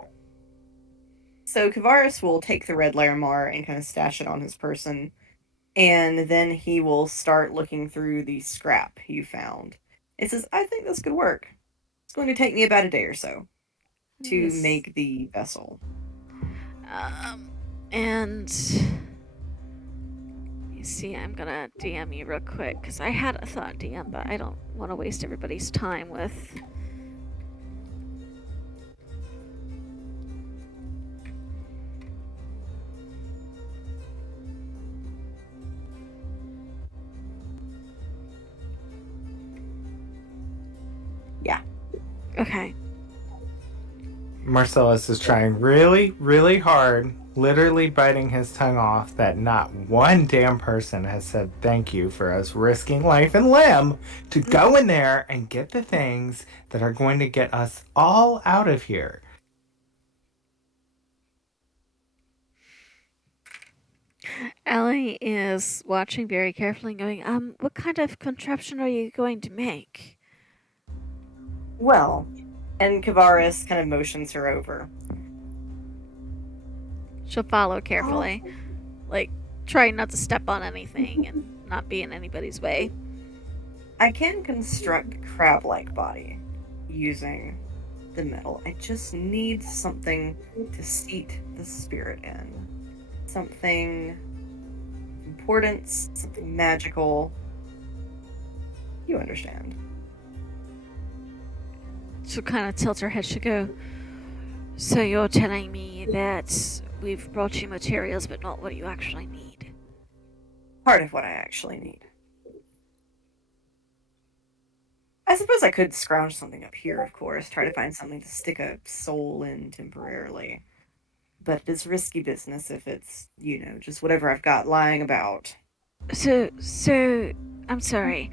So Kavaris will take the Red Larimar and kind of stash it on his person, and then he will start looking through the scrap you found. It says, "I think this could work. It's going to take me about a day or so to Yes. make the vessel." And you see, I'm gonna DM you real quick because I had a thought DM, but I don't want to waste everybody's time with. Yeah. Okay. Marcellus is trying really, really hard, literally biting his tongue off, that not one damn person has said thank you for us risking life and limb to go in there and get the things that are going to get us all out of here. Allie is watching very carefully and going, what kind of contraption are you going to make? Well, and Kavaris kind of motions her over. She'll follow carefully. Like, trying not to step on anything and not be in anybody's way. I can construct a crab-like body using the metal. I just need something to seat the spirit in. Something of importance, something magical. You understand. She'll kind of tilt her head. She'll go, "So you're telling me that we've brought you materials, but not what you actually need?" Part of what I actually need. I suppose I could scrounge something up here, of course, try to find something to stick a soul in temporarily. But it's risky business if it's, just whatever I've got lying about. So, I'm sorry.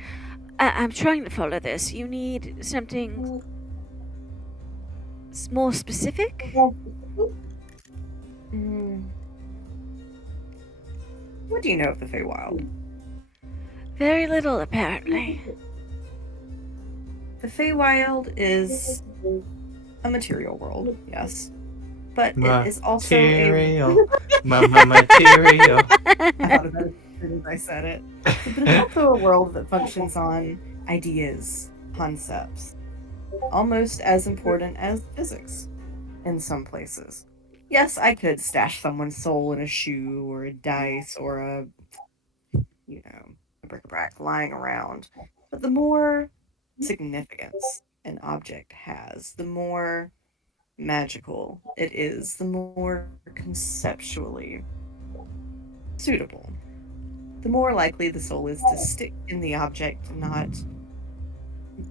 I'm trying to follow this. You need something more specific? What do you know of the Feywild? Very little, apparently. The Feywild is a material world, yes. But it is also material. Material. I thought about it as soon as I said it. But it's also a world that functions on ideas, concepts, almost as important as physics in some places. Yes, I could stash someone's soul in a shoe or a dice or a bric-a-brac lying around. But the more significance an object has, the more magical it is, the more conceptually suitable, the more likely the soul is to stick in the object, not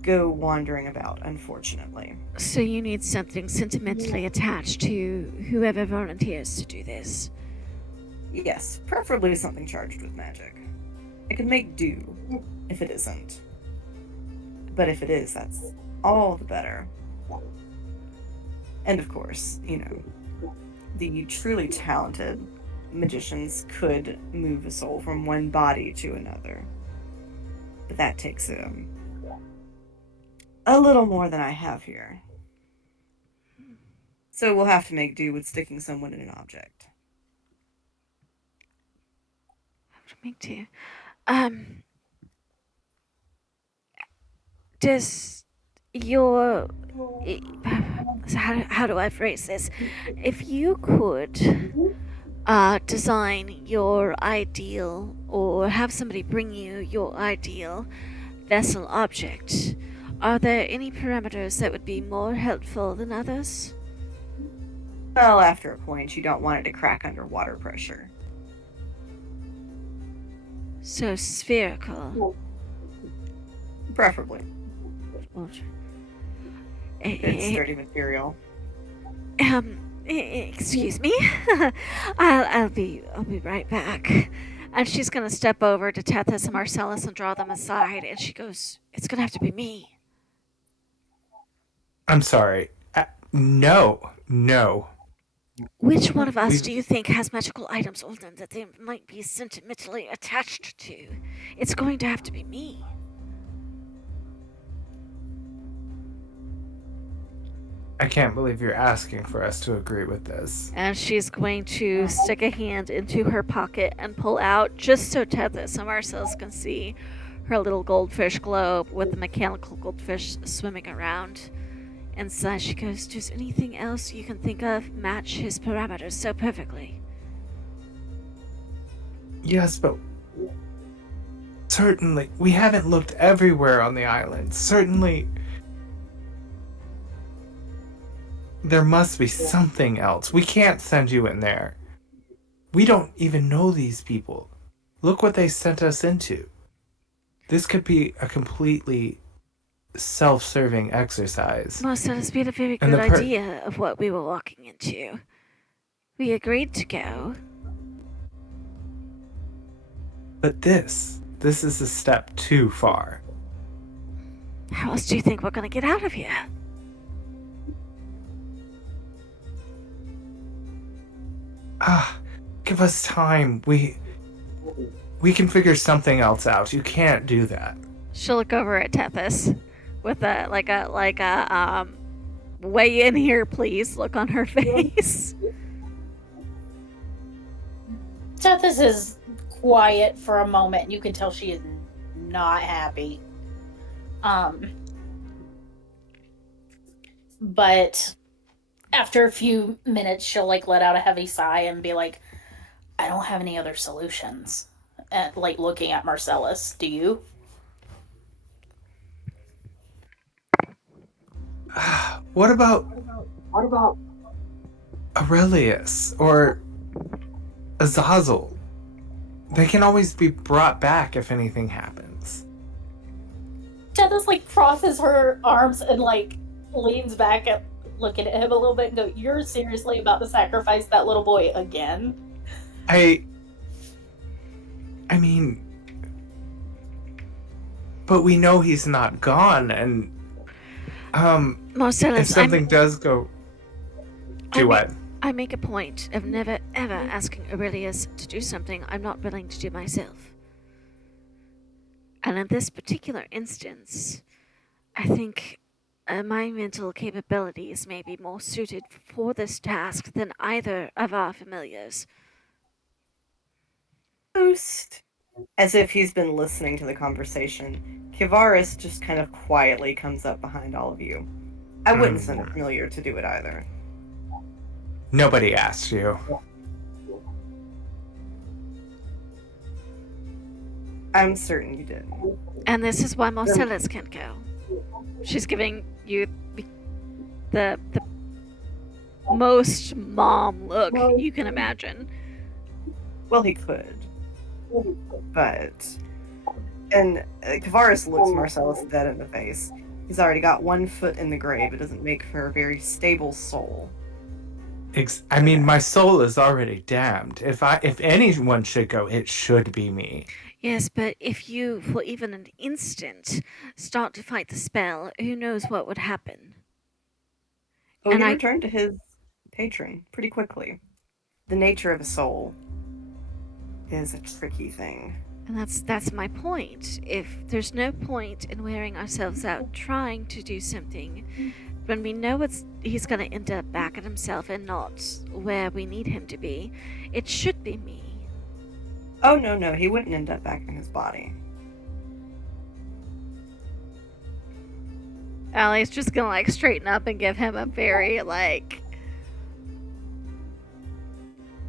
go wandering about, unfortunately. So you need something sentimentally attached to whoever volunteers to do this. Yes, preferably something charged with magic. It can make do if it isn't. But if it is, that's all the better. And of course, the truly talented magicians could move a soul from one body to another. But that takes a little more than I have here. So we'll have to make do with sticking someone in an object. Me too. Does your how do I phrase this? If you could design your ideal or have somebody bring you your ideal vessel object, are there any parameters that would be more helpful than others? Well, after a point, you don't want it to crack under water pressure. So spherical. Preferably. Good Good sturdy material. Excuse me. I'll be right back. And she's gonna step over to Tethys and Marcellus and draw them aside, and she goes, "It's gonna have to be me." I'm sorry. No. Which one of us do you think has magical items on them that they might be sentimentally attached to? It's going to have to be me. I can't believe you're asking for us to agree with this. And she's going to stick a hand into her pocket and pull out, just so Tethys and Marcellus can see, her little goldfish globe with the mechanical goldfish swimming around. Inside she goes, "Does anything else you can think of match his parameters so perfectly?" Yes, but certainly we haven't looked everywhere on the island. Certainly there must be something else. We can't send you in there. We don't even know these people. Look what they sent us into. This could be a completely self-serving exercise. Marcellus had a very good idea of what we were walking into. We agreed to go. But this is a step too far. How else do you think we're going to get out of here? Give us time. We can figure something else out. You can't do that. She'll look over at Tethys with a weigh in here please look on her face. Tethys is quiet for a moment. You can tell she is not happy. But after a few minutes, she'll let out a heavy sigh and be like, "I don't have any other solutions." And looking at Marcellus, do you? What about Aurelius or Azazel? They can always be brought back if anything happens. Tethys crosses her arms and leans back and looking at him a little bit and go, "You're seriously about to sacrifice that little boy again?" I mean, but we know he's not gone, and Marcellus, if something does go, what? I make a point of never ever asking Aurelius to do something I'm not willing to do myself. And in this particular instance, I think my mental capabilities may be more suited for this task than either of our familiars. As if he's been listening to the conversation, Kivaris just kind of quietly comes up behind all of you. I wouldn't send a familiar to do it either. Nobody asked you. I'm certain you didn't. And this is why Marcellus can't go. She's giving you the most mom look you can imagine. Well, he could. But... And Kivaris looks Marcellus dead in the face. He's already got 1 foot in the grave. It doesn't make for a very stable soul. I mean, my soul is already damned. If anyone should go, it should be me. Yes, but if you, for even an instant, start to fight the spell, who knows what would happen? Oh, And he I- returned to his patron pretty quickly. The nature of a soul is a tricky thing. And that's my point. If there's no point in wearing ourselves out trying to do something, when we know he's going to end up back at himself and not where we need him to be, it should be me. Oh, no, he wouldn't end up back in his body. Allie's just gonna like straighten up and give him a very like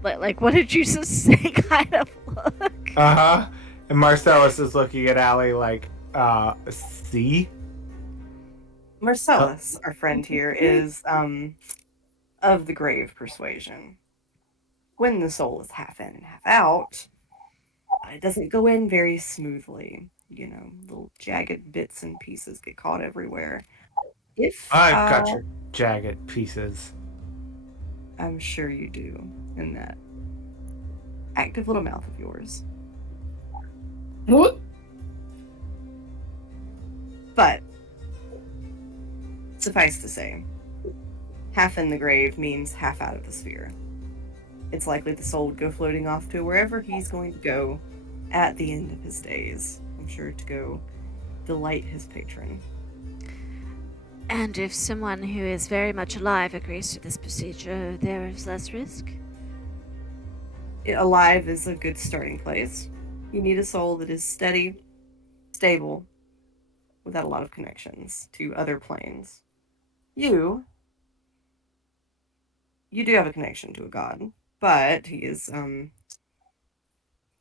what did you just say kind of look. Uh-huh. And Marcellus is looking at Allie like, see? Marcellus, our friend here, is of the grave persuasion. When the soul is half in and half out, it doesn't go in very smoothly. You know, little jagged bits and pieces get caught everywhere. I've got your jagged pieces. I'm sure you do, in that active little mouth of yours. What? But, suffice to say, half in the grave means half out of the sphere. It's likely the soul would go floating off to wherever he's going to go at the end of his days. I'm sure to go delight his patron. And if someone who is very much alive agrees to this procedure, there is less risk? Alive is a good starting place. You need a soul that is steady, stable, without a lot of connections to other planes. You do have a connection to a god, but he is,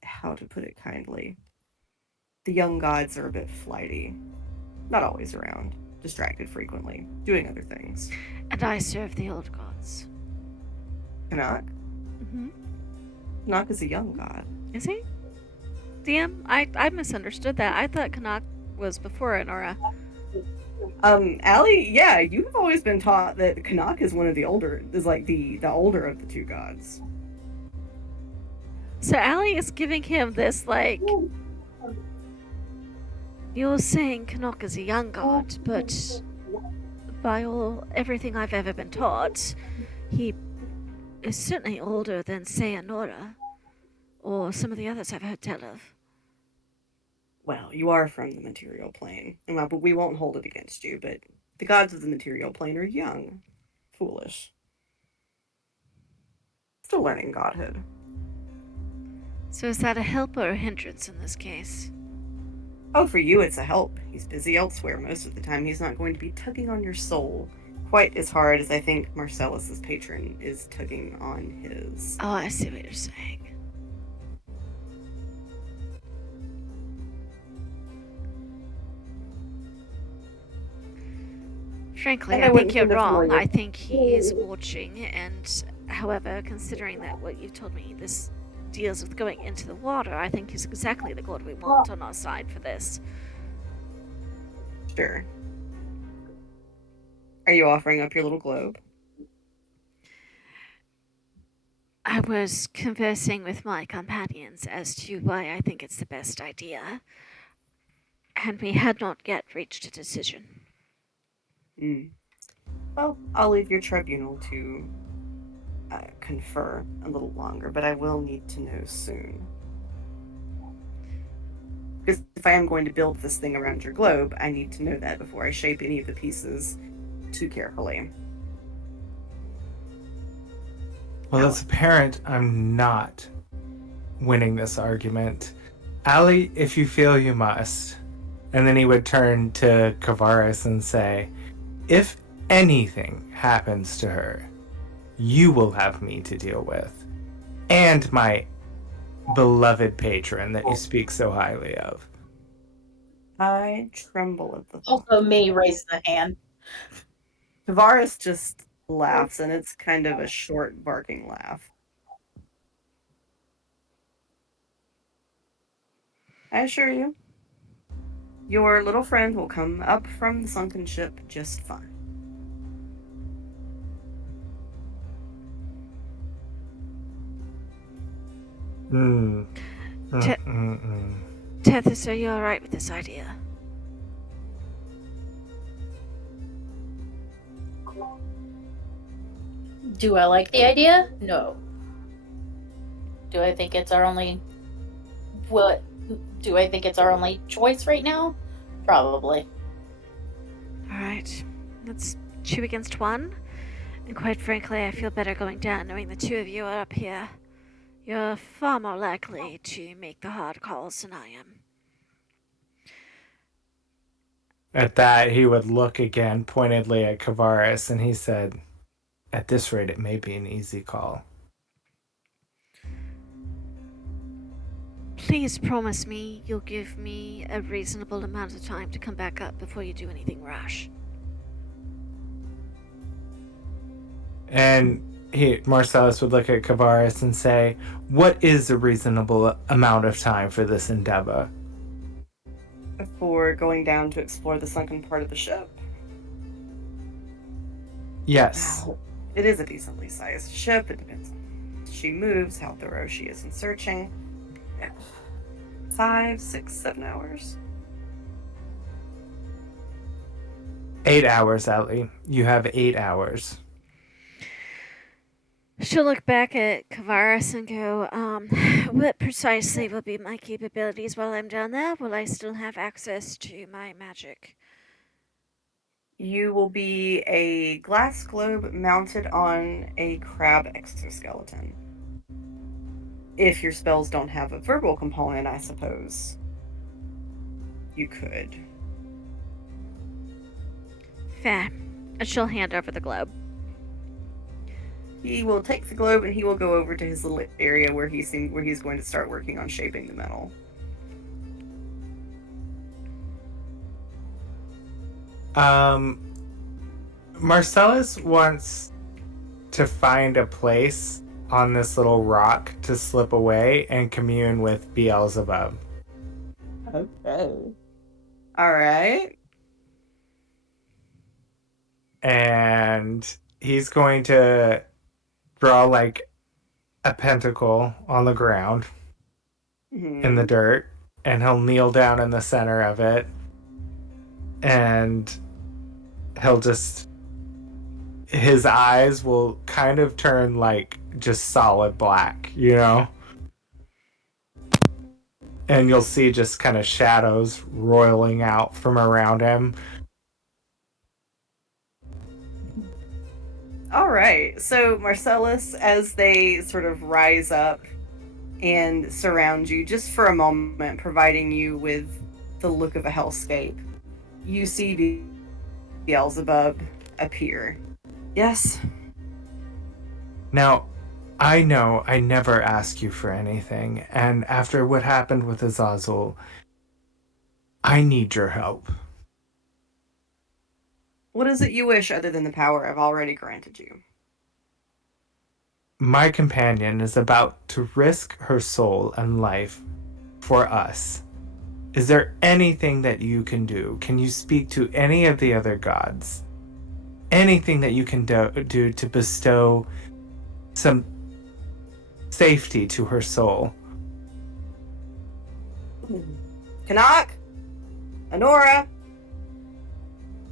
how to put it kindly, the young gods are a bit flighty. Not always around, distracted frequently, doing other things. And I serve the old gods. Canuck? Mm-hmm. Canuck is a young god. Is he? DM? I misunderstood that. I thought Canuck was before Enora. Allie, yeah, you've always been taught that Canuck is one of the older, is like the older of the two gods. So Allie is giving him this, like... You're saying Canuck is a young god, but by everything I've ever been taught, he is certainly older than, say, Enora, or some of the others I've heard tell of. Well, you are from the material plane, but we won't hold it against you, but the gods of the material plane are young, foolish. Still learning godhood. So is that a help or a hindrance in this case? Oh, for you it's a help. He's busy elsewhere. Most of the time he's not going to be tugging on your soul quite as hard as I think Marcellus's patron is tugging on his. Oh, I see what you're saying. Frankly, And I I wouldn't think you're send a wrong. familiar. I think he is watching, and however, considering that what you've told me, this deals with going into the water, I think he's exactly the god we want on our side for this. Sure. Are you offering up your little globe? I was conversing with my companions as to why I think it's the best idea, and we had not yet reached a decision. Well, I'll leave your tribunal to confer a little longer, but I will need to know soon. Because if I am going to build this thing around your globe, I need to know that before I shape any of the pieces too carefully. Well, it's apparent I'm not winning this argument. Allie, if you feel you must, And then he would turn to Kavaris and say, if anything happens to her, you will have me to deal with. And my beloved patron that you speak so highly of. I tremble at the thought. Also, me raise the hand. Tavares just laughs, and it's kind of a short, barking laugh. I assure you, your little friend will come up from the sunken ship just fine. Tethys, are you alright with this idea? Do I like the idea? No. Do I think it's our only do I think it's our only choice right now? Probably. Alright, that's 2 against 1. And quite frankly, I feel better going down knowing the 2 of you are up here. You're far more likely to make the hard calls than I am. At that, he would look again pointedly at Kavaris, and he said, at this rate, it may be an easy call. Please promise me you'll give me a reasonable amount of time to come back up before you do anything rash. And Marcellus would look at Kavaris and say, what is a reasonable amount of time for this endeavor? Before going down to explore the sunken part of the ship. Yes. Wow. It is a decently sized ship. It depends on how she moves, how thorough she is in searching. 5, 6, 7 hours. 8 hours, Ellie. You have 8 hours. She'll look back at Kavaris and go, what precisely will be my capabilities while I'm down there? Will I still have access to my magic? You will be a glass globe mounted on a crab exoskeleton. If your spells don't have a verbal component, I suppose you could. Fair. And she'll hand over the globe. He will take the globe and he will go over to his little area where he's going to start working on shaping the metal. Marcellus wants to find a place on this little rock to slip away and commune with Beelzebub. Okay. All right. And he's going to draw like a pentacle on the ground in the dirt, and he'll kneel down in the center of it, and he'll just, his eyes will kind of turn like just solid black, you know? And you'll see just kind of shadows roiling out from around him. All right. So, Marcellus, as they sort of rise up and surround you just for a moment, providing you with the look of a hellscape, you see Beelzebub appear. Yes? Now, I know I never ask you for anything, and after what happened with Azazel, I need your help. What is it you wish other than the power I've already granted you? My companion is about to risk her soul and life for us. Is there anything that you can do? Can you speak to any of the other gods? Anything that you can do to bestow some safety to her soul? Canuck? Honora?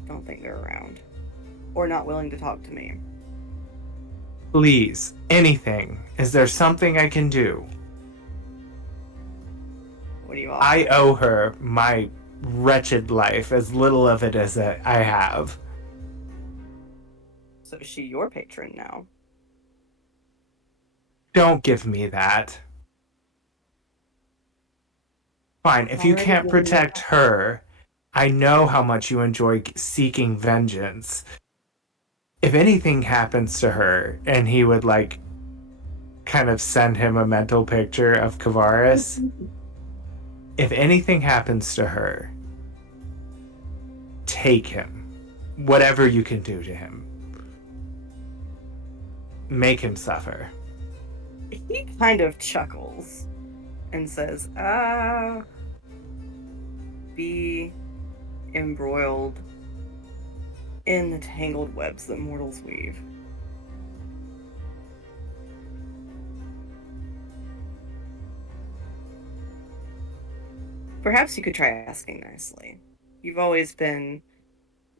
Don't think they're around. Or not willing to talk to me. Please, anything. Is there something I can do? What do you offer? I owe her my wretched life, as little of it as I have. So is she your patron now? Don't give me that. Fine, if you Already can't given you protect her, I know how much you enjoy seeking vengeance. If anything happens to her, and he would like kind of send him a mental picture of Kavaris. If anything happens to her, take him. Whatever you can do to him. Make him suffer. He kind of chuckles and says, be embroiled in the tangled webs that mortals weave. Perhaps you could try asking nicely. You've always been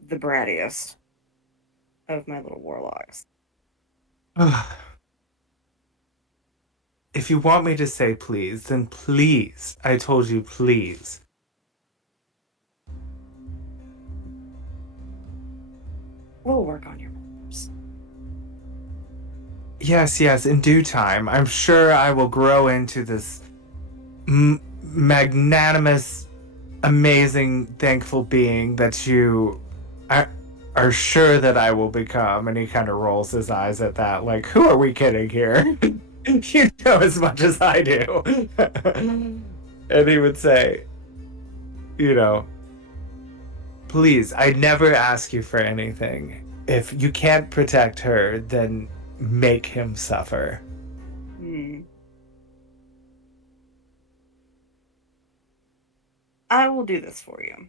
the brattiest of my little warlocks. If you want me to say please, then please. I told you please. We'll work on your nerves. Yes, in due time. I'm sure I will grow into this magnanimous, amazing, thankful being that you are sure that I will become. And he kind of rolls his eyes at that, like, who are we kidding here? You know as much as I do. And he would say, you know, please, I never ask you for anything. If you can't protect her, then make him suffer. I will do this for you.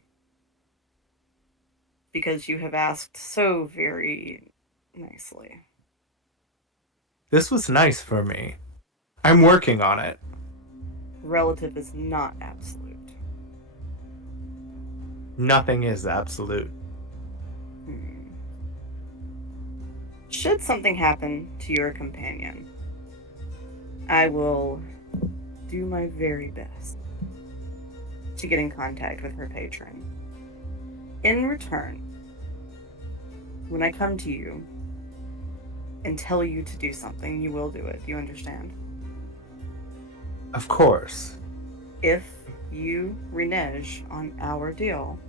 Because you have asked so very nicely. This was nice for me. I'm working on it. Relative is not absolute. Nothing is absolute. Should something happen to your companion, I will do my very best to get in contact with her patron. In return, when I come to you and tell you to do something, you will do it. Do you understand? Of course. If you renege on our deal,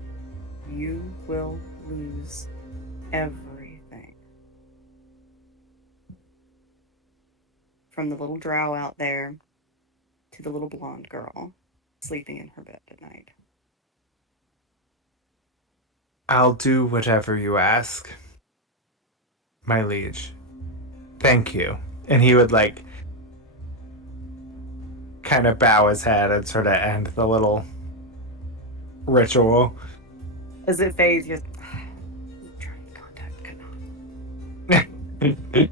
you will lose everything. From the little drow out there to the little blonde girl sleeping in her bed at night. I'll do whatever you ask, my liege. Thank you. And he would like kind of bow his head and sort of end the little ritual. As it fades, just trying to contact Kana.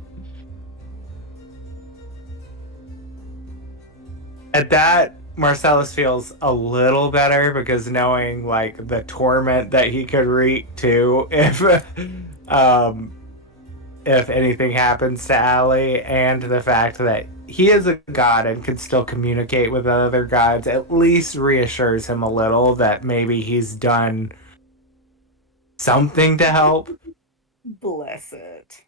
At that, Marcellus feels a little better because knowing like the torment that he could wreak too if anything happens to Allie, and the fact that he is a god and can still communicate with other gods at least reassures him a little that maybe he's done something to help. Bless it.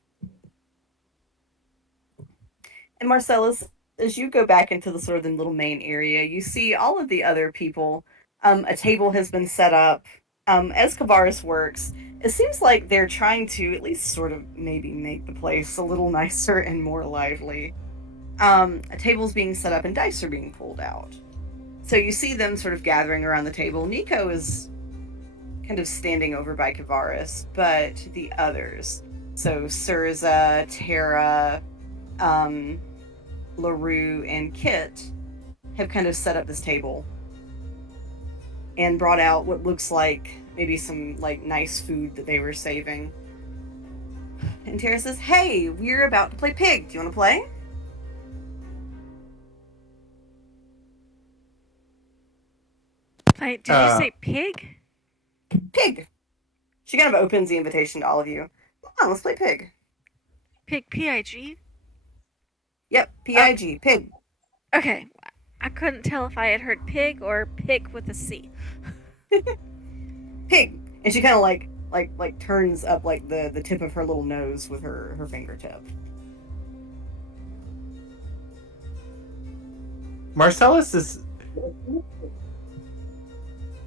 And Marcellus, as you go back into the sort of the little main area, you see all of the other people. A table has been set up. As Kavaris works, it seems like they're trying to at least sort of maybe make the place a little nicer and more lively. A table's being set up and dice are being pulled out. So you see them sort of gathering around the table. Nico is kind of standing over by Kavaris, but the others, so Surza, Tara, LaRue, and Kit, have kind of set up this table and brought out what looks like maybe some like nice food that they were saving. And Tara says, "Hey, we're about to play Pig. Do you want to play?" Did you say pig? Pig. She kind of opens the invitation to all of you. Come on, let's play Pig. Pig, P-I-G? Yep, P-I-G, Pig. Okay, I couldn't tell if I had heard pig or pig with a C. Pig. And she kind of like turns up like the tip of her little nose with her fingertip. Marcellus is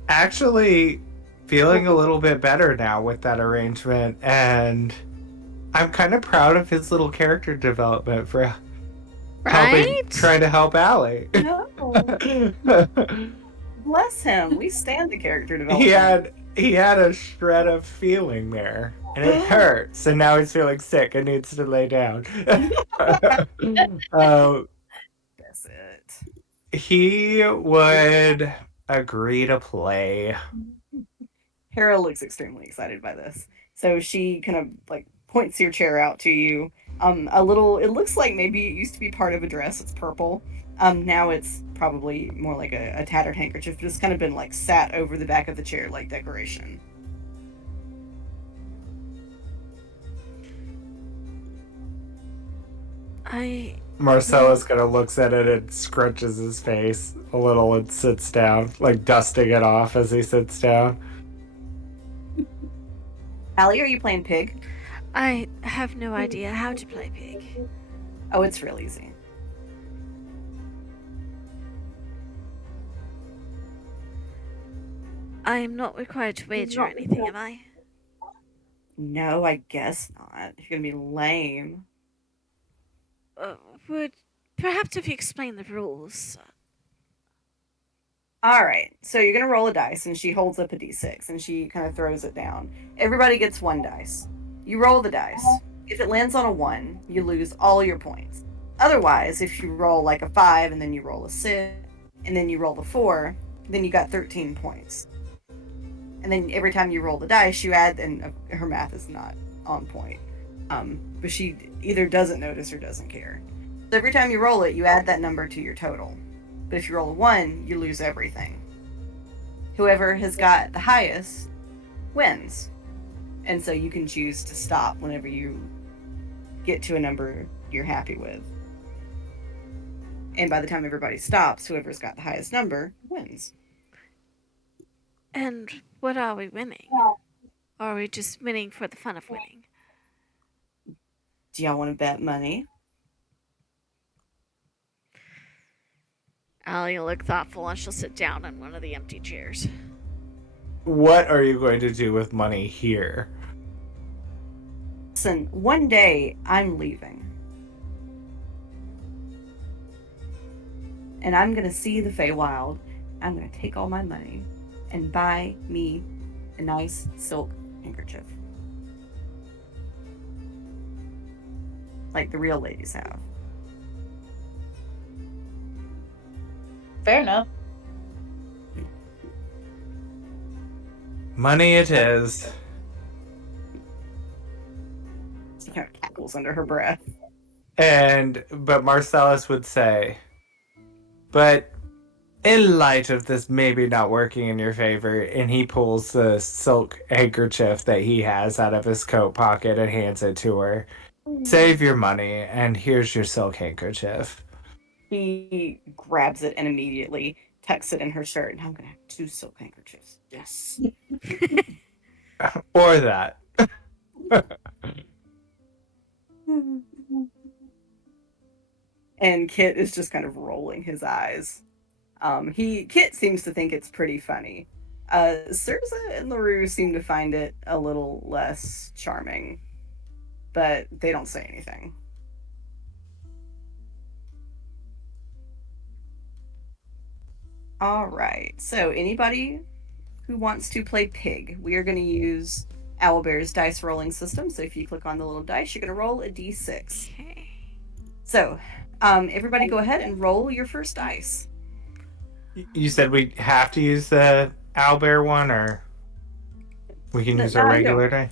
actually feeling a little bit better now with that arrangement, and I'm kind of proud of his little character development for Right? trying to help Allie. No. Bless him. We stand the character he development. had a shred of feeling there, and it hurts, and now he's feeling sick and needs to lay down. That's it. He would agree to play. Hera looks extremely excited by this. So she kind of like points your chair out to you. A little, it looks like maybe it used to be part of a dress. It's purple. Now it's probably more like a tattered handkerchief, just kind of been like sat over the back of the chair like decoration. Marcellus kind of looks at it and scrunches his face a little and sits down, like dusting it off as he sits down. Allie, are you playing pig? I have no idea how to play pig. Oh, it's real easy. I am not required to wager anything, am I? No, I guess not. You're gonna be lame. Would perhaps if you explain the rules. All right, so you're gonna roll a dice, and she holds up a d6, and she kind of throws it down. Everybody gets one dice. You roll the dice. If it lands on a 1, you lose all your points. Otherwise, if you roll like a 5, and then you roll a 6, and then you roll the 4, then you got 13 points. And then every time you roll the dice, you add, and her math is not on point. But she either doesn't notice or doesn't care. So every time you roll it, you add that number to your total. But if you roll a 1, you lose everything. Whoever has got the highest wins. And so you can choose to stop whenever you get to a number you're happy with. And by the time everybody stops, whoever's got the highest number wins. And what are we winning? Or are we just winning for the fun of winning? Do y'all want to bet money? Allie will look thoughtful and she'll sit down in one of the empty chairs. What are you going to do with money here? Listen, one day I'm leaving. And I'm going to see the Feywild. I'm going to take all my money and buy me a nice silk handkerchief. Like the real ladies have. Fair enough. Money it is. She kind of cackles under her breath. But Marcellus would say, but in light of this maybe not working in your favor, and he pulls the silk handkerchief that he has out of his coat pocket and hands it to her. Save your money, and here's your silk handkerchief. He grabs it and immediately tucks it in her shirt. And I'm going to have 2 silk handkerchiefs. Yes. Or that. And Kit is just kind of rolling his eyes. Kit seems to think it's pretty funny. Sirza and LaRue seem to find it a little less charming, but they don't say anything. All right, so anybody who wants to play pig, we are going to use Owlbear's dice rolling system. So if you click on the little dice, you're going to roll a d6. Okay. So everybody go ahead and roll your first dice. You said we have to use the owlbear one, or we can use our regular die?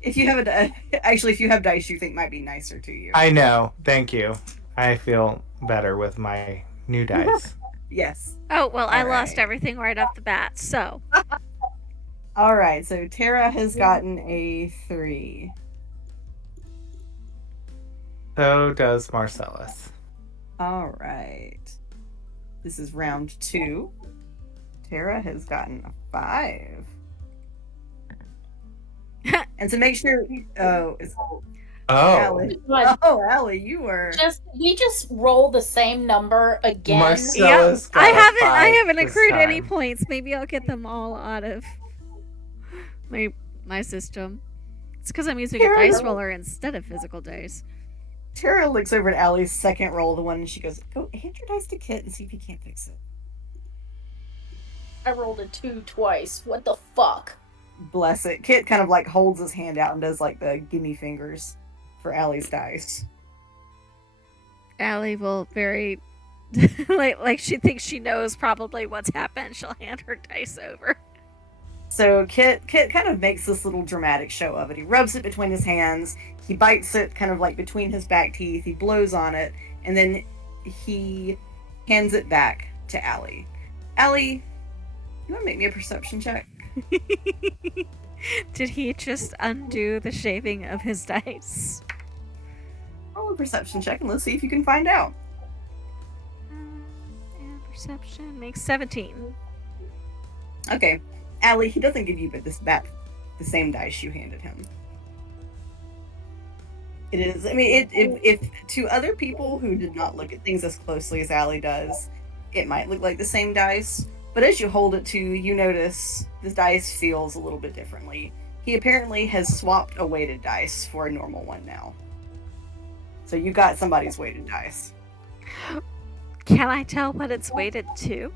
If you have if you have dice you think might be nicer to you. I know. Thank you. I feel better with my new dice. Yes. Oh, well, I All lost right. everything right off the bat, so. All right, so Tara has gotten a 3. So does Marcellus. All right. This is round 2. Tara has gotten a 5. And to make sure, it's Allie. Allie, you were. We just roll the same number again. Marcellus got I a 5 haven't this accrued any time. points. Maybe I'll get them all out of my system. It's because I'm using a Tara- dice roller instead of physical dice. Tara looks over at Allie's second roll, the one, and she goes, "Go hand your dice to Kit and see if he can't fix it." I rolled a 2 twice. What the fuck? Bless it. Kit kind of like holds his hand out and does like the gimme fingers for Allie's dice. Allie will very like she thinks she knows probably what's happened. She'll hand her dice over. So Kit kind of makes this little dramatic show of it. He rubs it between his hands. He bites it kind of like between his back teeth. He blows on it, and then he hands it back to Allie. Allie, you want to make me a perception check? Did he just undo the shaving of his dice? Roll a perception check and let's see if you can find out. And perception makes 17. Okay, Allie, he doesn't give you the same dice you handed him. It is, I mean, if to other people who did not look at things as closely as Allie does, it might look like the same dice. But as you hold it to, you notice the dice feels a little bit differently. He apparently has swapped a weighted dice for a normal one now. So you got somebody's weighted dice. Can I tell what it's weighted to?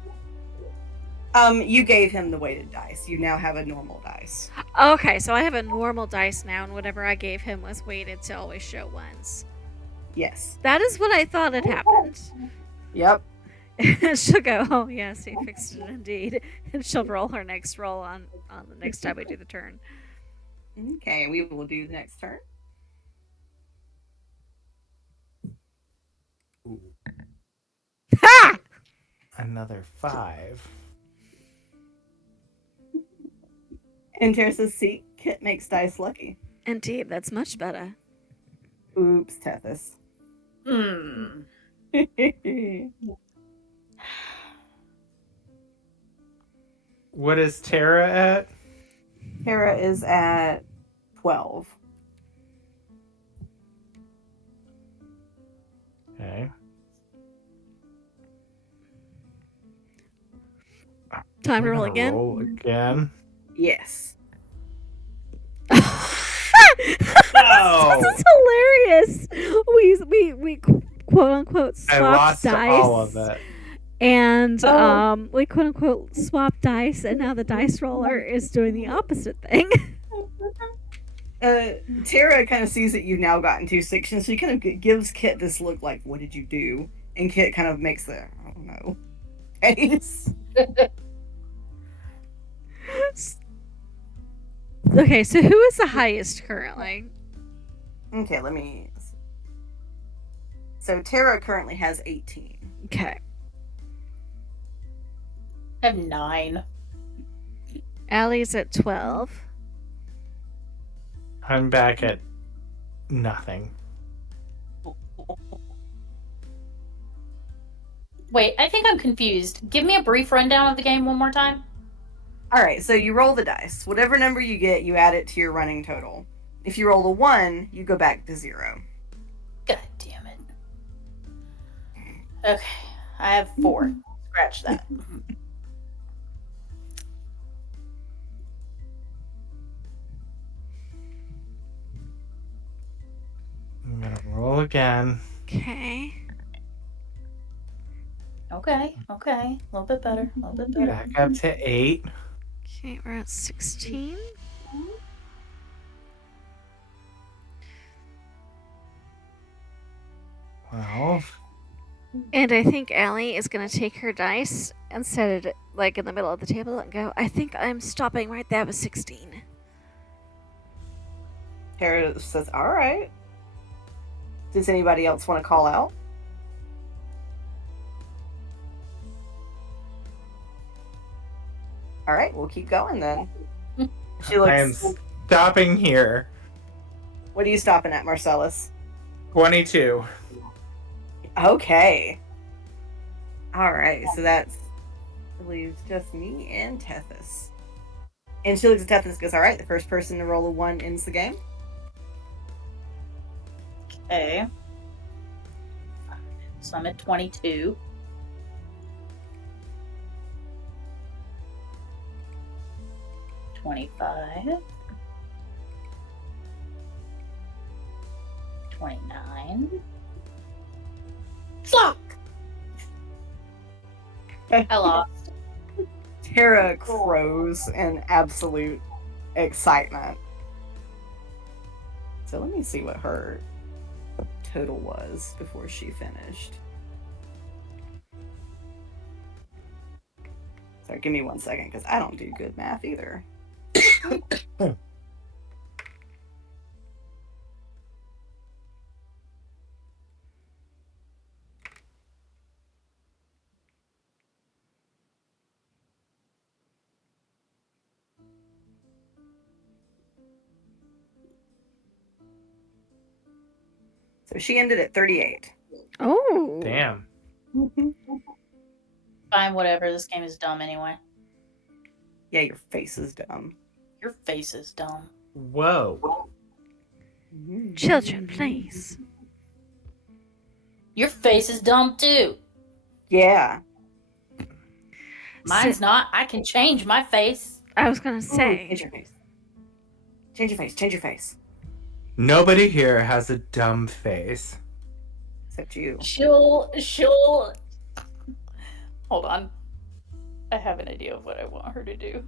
You gave him the weighted dice. You now have a normal dice. Okay, so I have a normal dice now, and whatever I gave him was weighted to always show ones. Yes. That is what I thought had happened. Yep. She'll go, oh yes, he fixed it indeed. And she'll roll her next roll on the next time we do the turn. Okay, we will do the next turn. Ha! Another 5. And Tara says, see, Kit makes dice lucky. Indeed, that's much better. Oops, Tethys. What is Tara at? Tara is at 12. Okay. Time to We're roll gonna again. Roll again. Yes. No! This is hilarious. We quote unquote I swapped lost dice. all of it. And Oh. we quote unquote swapped dice, and now the dice roller is doing the opposite thing. Tara kind of sees that you've now gotten 2 sections, so he kind of gives Kit this look like, what did you do? And Kit kind of makes the, I don't know, face. Okay, so who is the highest currently? Okay, let me see. So Tara currently has 18. Okay. I have 9. Allie's at 12. I'm back at nothing. Wait, I think I'm confused. Give me a brief rundown of the game one more time. All right, so you roll the dice. Whatever number you get, you add it to your running total. If you roll a 1, you go back to 0. God damn it. Okay, I have 4. Scratch that. I'm gonna roll again. Okay. Okay. A little bit better. Back up to 8. Okay, we're at 16. Well, And I think Allie is going to take her dice and set it like in the middle of the table and go, I think I'm stopping right there with 16. Tara says, all right. Does anybody else want to call out? All right, we'll keep going then. She I am looks. stopping here. What are you stopping at, Marcellus? 22. Okay. All right, so that leaves just me and Tethys. And she looks at Tethys and goes, all right, the first person to roll a 1 ends the game. Okay. So I'm at 22. 25. 29. Fuck! I lost. Tara crows in absolute excitement. So let me see what her total was before she finished. Sorry, give me 1 second because I don't do good math either. So she ended at 38. Oh. Damn. Fine, whatever. This game is dumb anyway. Yeah, your face is dumb. Your face is dumb. Whoa. Children, please. Your face is dumb too. Yeah. Mine's not. I can change my face. I was gonna say. Change your face. Change your face. Change your face. Nobody here has a dumb face. Except you. She'll. Hold on. I have an idea of what I want her to do.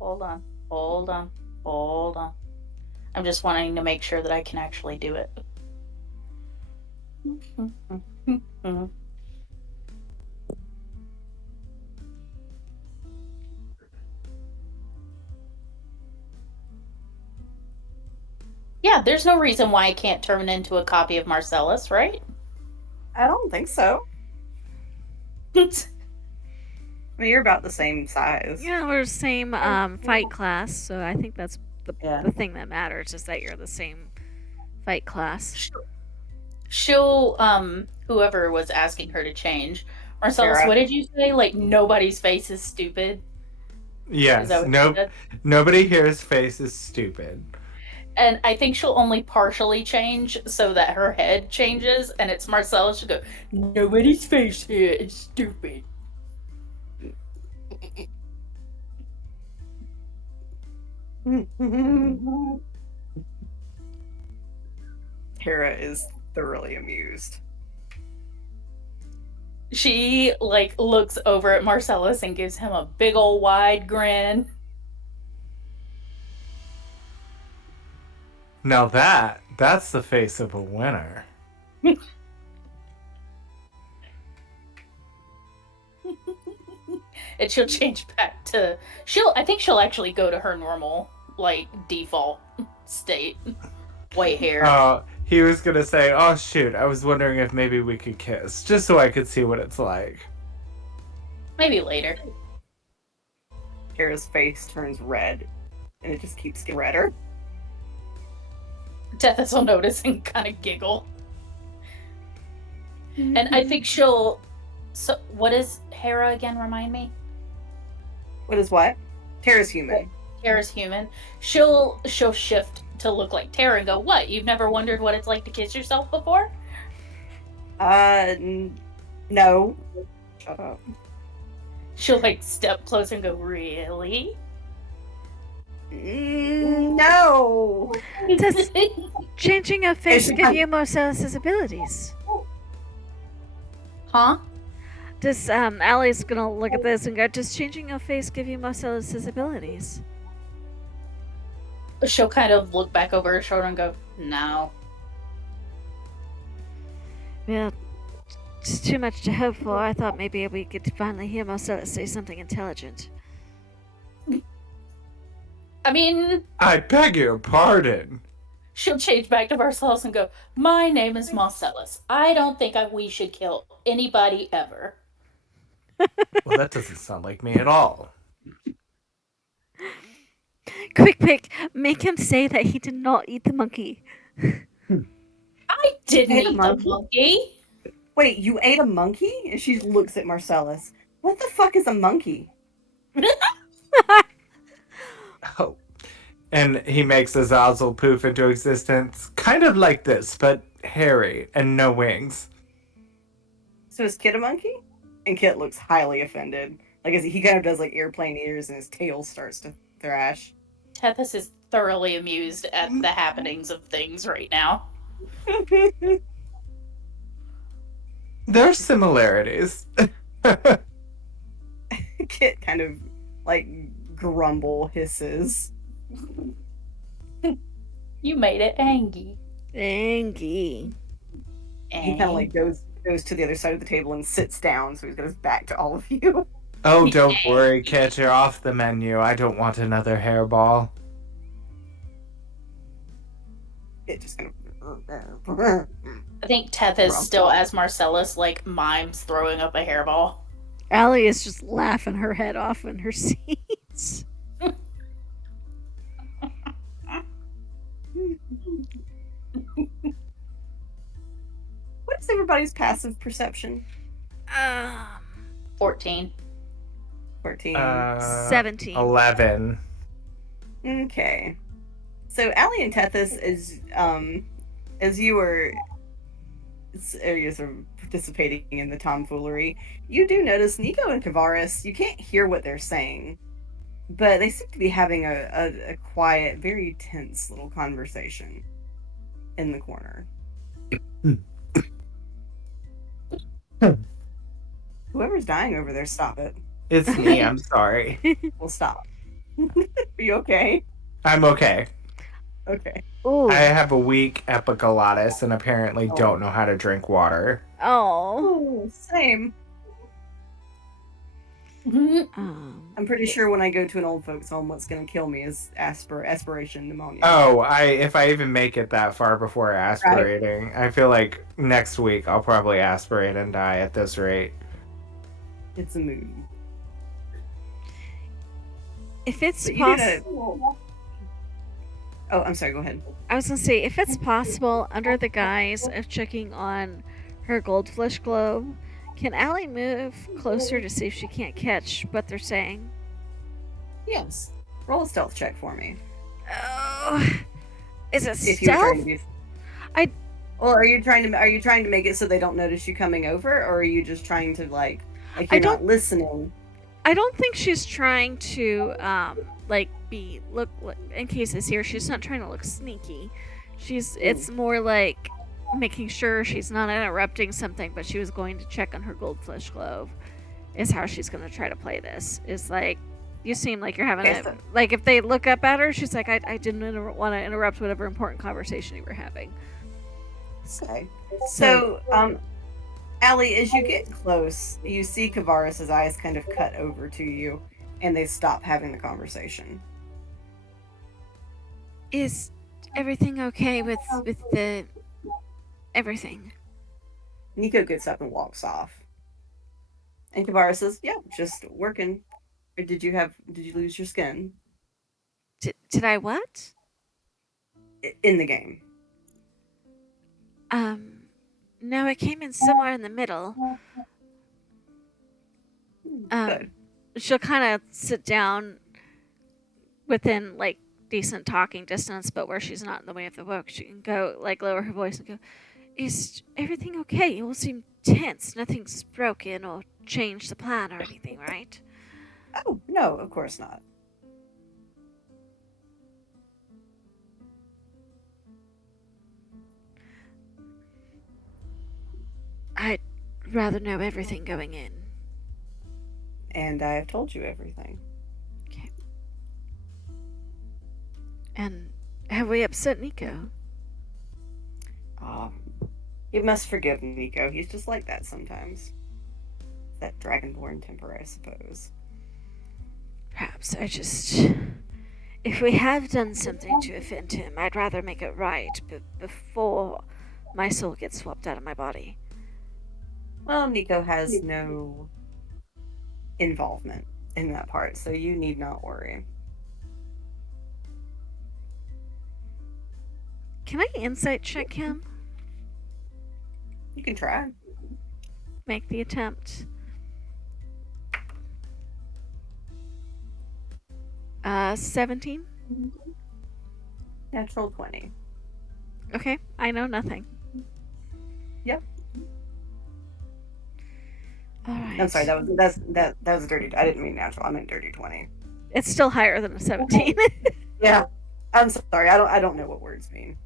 Hold on. I'm just wanting to make sure that I can actually do it. Yeah, there's no reason why I can't turn into a copy of Marcellus, right? I don't think so. I mean, you're about the same size. Yeah, we're the same fight class, so I think that's Yeah. the thing that matters is that you're the same fight class. She'll, whoever was asking her to change. Marcellus, Sarah. what did you say? Like, nobody's face is stupid? Yes. Is that what you said? Nobody here's face is stupid. And I think she'll only partially change so that her head changes, and it's Marcellus. She'll go, nobody's face here is stupid. Tara is thoroughly amused. She, like, looks over at Marcellus and gives him a big ol' wide grin. Now that's the face of a winner. And she'll change back to... I think she'll actually go to her normal, like, default state. White hair. He was gonna say, oh shoot, I was wondering if maybe we could kiss, just so I could see what it's like. Maybe later. Tara's face turns red, and it just keeps getting redder. Tethys will notice and kind of giggle. And I think she'll... So, what is Hera again? Remind me? What is what? Tara's human. Tara's human. She'll shift to look like Tara and go, what? You've never wondered what it's like to kiss yourself before? No. Shut up. She'll, like, step closer and go, really? No. Does changing a face give you Marcellus's abilities? Huh? Does Allie's gonna look at this and go, does changing your face give you Marcellus's abilities? She'll kind of look back over her shoulder and go, no. Well, it's too much to hope for. I thought maybe we could finally hear Marcellus say something intelligent. I mean, I beg your pardon. she'll change back to Marcellus and go, my name is Marcellus. I don't think we should kill anybody ever. Well, that doesn't sound like me at all. Quick pick, make him say that he did not eat the monkey. I didn't Ate a eat the monkey? monkey. Wait, you ate a monkey? And she looks at Marcellus. What the fuck is a monkey? Oh. And he makes Azazel poof into existence, kind of like this, but hairy and no wings. So is Kit a monkey? And Kit looks highly offended. Like as he kind of does like airplane ears, and his tail starts to thrash. Tethys is thoroughly amused at the happenings of things right now. There's similarities. Kit kind of like grumble hisses. You made it angry. Angie. He kind of like goes to the other side of the table and sits down, so he's got his back to all of you. Oh, don't worry, Kit, you're off the menu. I don't want another hairball. It just kind of. I think Tethys still, as Marcellus, like mimes throwing up a hairball. Allie is just laughing her head off in her seats. What is everybody's passive perception? 14. 14. 17. 11. Okay. So Allie and Tethys, as you were sort of participating in the tomfoolery, you do notice Nico and Kavaris, you can't hear what they're saying, but they seem to be having a quiet, very tense little conversation in the corner. Whoever's dying over there, stop it. It's me, I'm sorry. We'll stop. Are you okay? I'm okay. Okay. Ooh. I have a weak epiglottis and apparently don't know how to drink water. Oh. Oh, same. I'm pretty sure when I go to an old folks' home, what's going to kill me is aspiration pneumonia. Oh, if I even make it that far before aspirating, I feel like next week I'll probably aspirate and die at this rate. It's a mood. If it's But possible, Oh, I'm sorry. Go ahead. I was gonna say, if it's possible, under the guise of checking on her goldfish globe, can Allie move closer to see if she can't catch what they're saying? Yes. Roll a stealth check for me. Oh, is it If you're trying stealth? to be. I- Or are you trying to make it so they don't notice you coming over, or are you just trying to like I you're don't- not listening? I don't think she's trying to look in case it's here. She's not trying to look sneaky. It's more like making sure she's not interrupting something, but she was going to check on her goldfish globe. Is how she's going to try to play this. Is like, you seem like you're having like if they look up at her, she's like, I didn't want to interrupt whatever important conversation you were having. Okay. So, Allie, as you get close, you see Kavaris' eyes kind of cut over to you, and they stop having the conversation. Is everything okay with the everything? Nico gets up and walks off. And Kavaris says, "Yeah, just working. Or did you lose your skin Did I what? in the game?" No, it came in somewhere in the middle. Good. She'll kind of sit down within like decent talking distance, but where she's not in the way of the book, she can go like lower her voice and go, "Is everything okay? You all seem tense. Nothing's broken or changed the plan or anything, right?" Oh, no, of course not. I'd rather know everything going in. And I have told you everything. Okay. And have we upset Nico? Oh, you must forgive Nico. He's just like that sometimes. That dragonborn temper, I suppose. Perhaps if we have done something to offend him, I'd rather make it right before my soul gets swapped out of my body. Well, Nico has no involvement in that part, so you need not worry. Can I insight check him? You can try. Make the attempt. 17? Natural 20. Okay, I know nothing. Yep. All right. I'm sorry, that was a dirty. I didn't mean natural. I meant dirty 20. It's still higher than a 17. Yeah, I'm sorry. I don't know what words mean.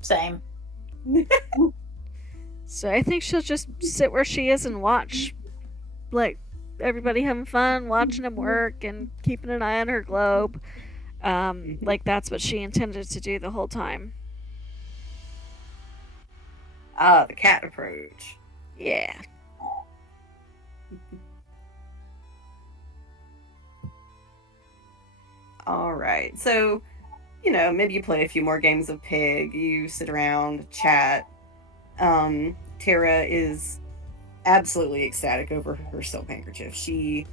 Same. So I think she'll just sit where she is and watch, like, everybody having fun, watching him work, and keeping an eye on her globe. Like, that's what she intended to do the whole time. Ah, the cat approach. Yeah. All right. So, maybe you play a few more games of Pig. You sit around, chat. Tara is absolutely ecstatic over her silk handkerchief. She,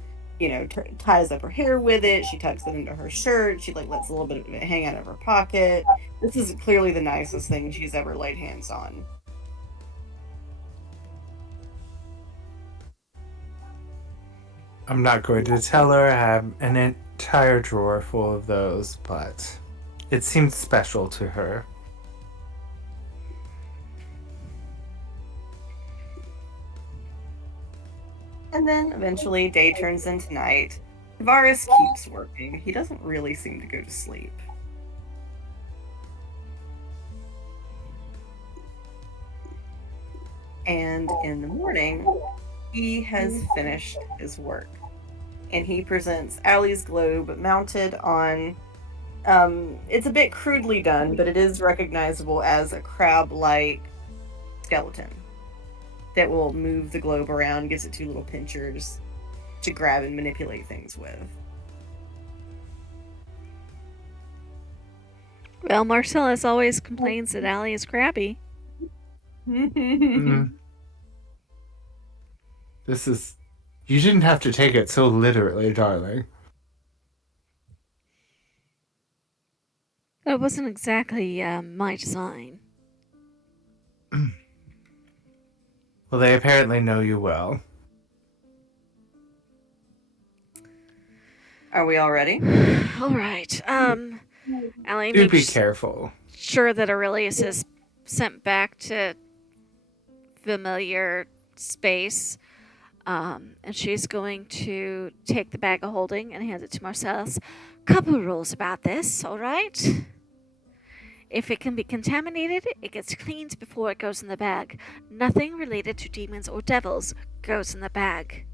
ties up her hair with it. She tucks it into her shirt. She lets a little bit of it hang out of her pocket. This is clearly the nicest thing she's ever laid hands on. I'm not going to tell her I have an entire drawer full of those, but it seems special to her. And then eventually day turns into night. Tavares keeps working. He doesn't really seem to go to sleep. And in the morning, he has finished his work. And he presents Allie's globe mounted on, it's a bit crudely done, but it is recognizable as a crab-like skeleton that will move the globe around, gives it two little pinchers to grab and manipulate things with. Well, Marcellus always complains that Allie is crabby. Mm. This is... You didn't have to take it so literally, darling. It wasn't exactly my design. Well, they apparently know you well. Are we all ready? All right. Allie Do be makes careful. sure that Aurelius is sent back to familiar space. And she's going to take the bag of holding and hand it to Marcellus. Couple rules about this, all right? If it can be contaminated, it gets cleaned before it goes in the bag. Nothing related to demons or devils goes in the bag.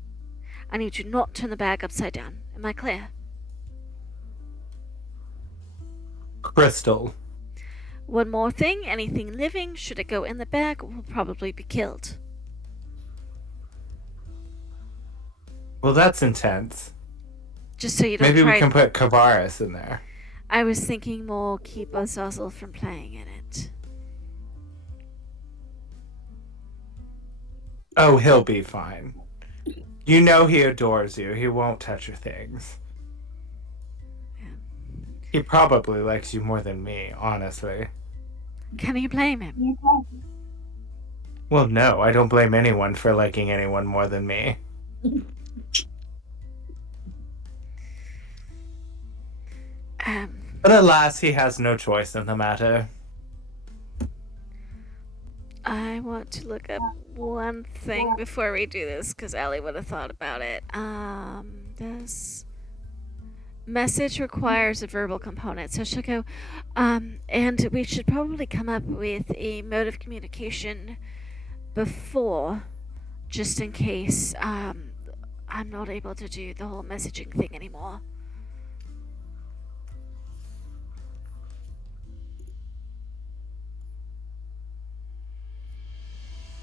I need you not turn the bag upside down. Am I clear? Crystal. One more thing, anything living, should it go in the bag, will probably be killed. Well, that's intense. Just so you don't Maybe try... we can put Kavaris in there. I was thinking more keep Azazel from playing in it. Oh, he'll be fine. You know he adores you. He won't touch your things. Yeah. He probably likes you more than me, honestly. Can you blame him? Well, no, I don't blame anyone for liking anyone more than me. But alas, he has no choice in the matter. I want to look up one thing before we do this, because Allie would have thought about it. This message requires a verbal component, so she'll go, and we should probably come up with a mode of communication before, just in case I'm not able to do the whole messaging thing anymore.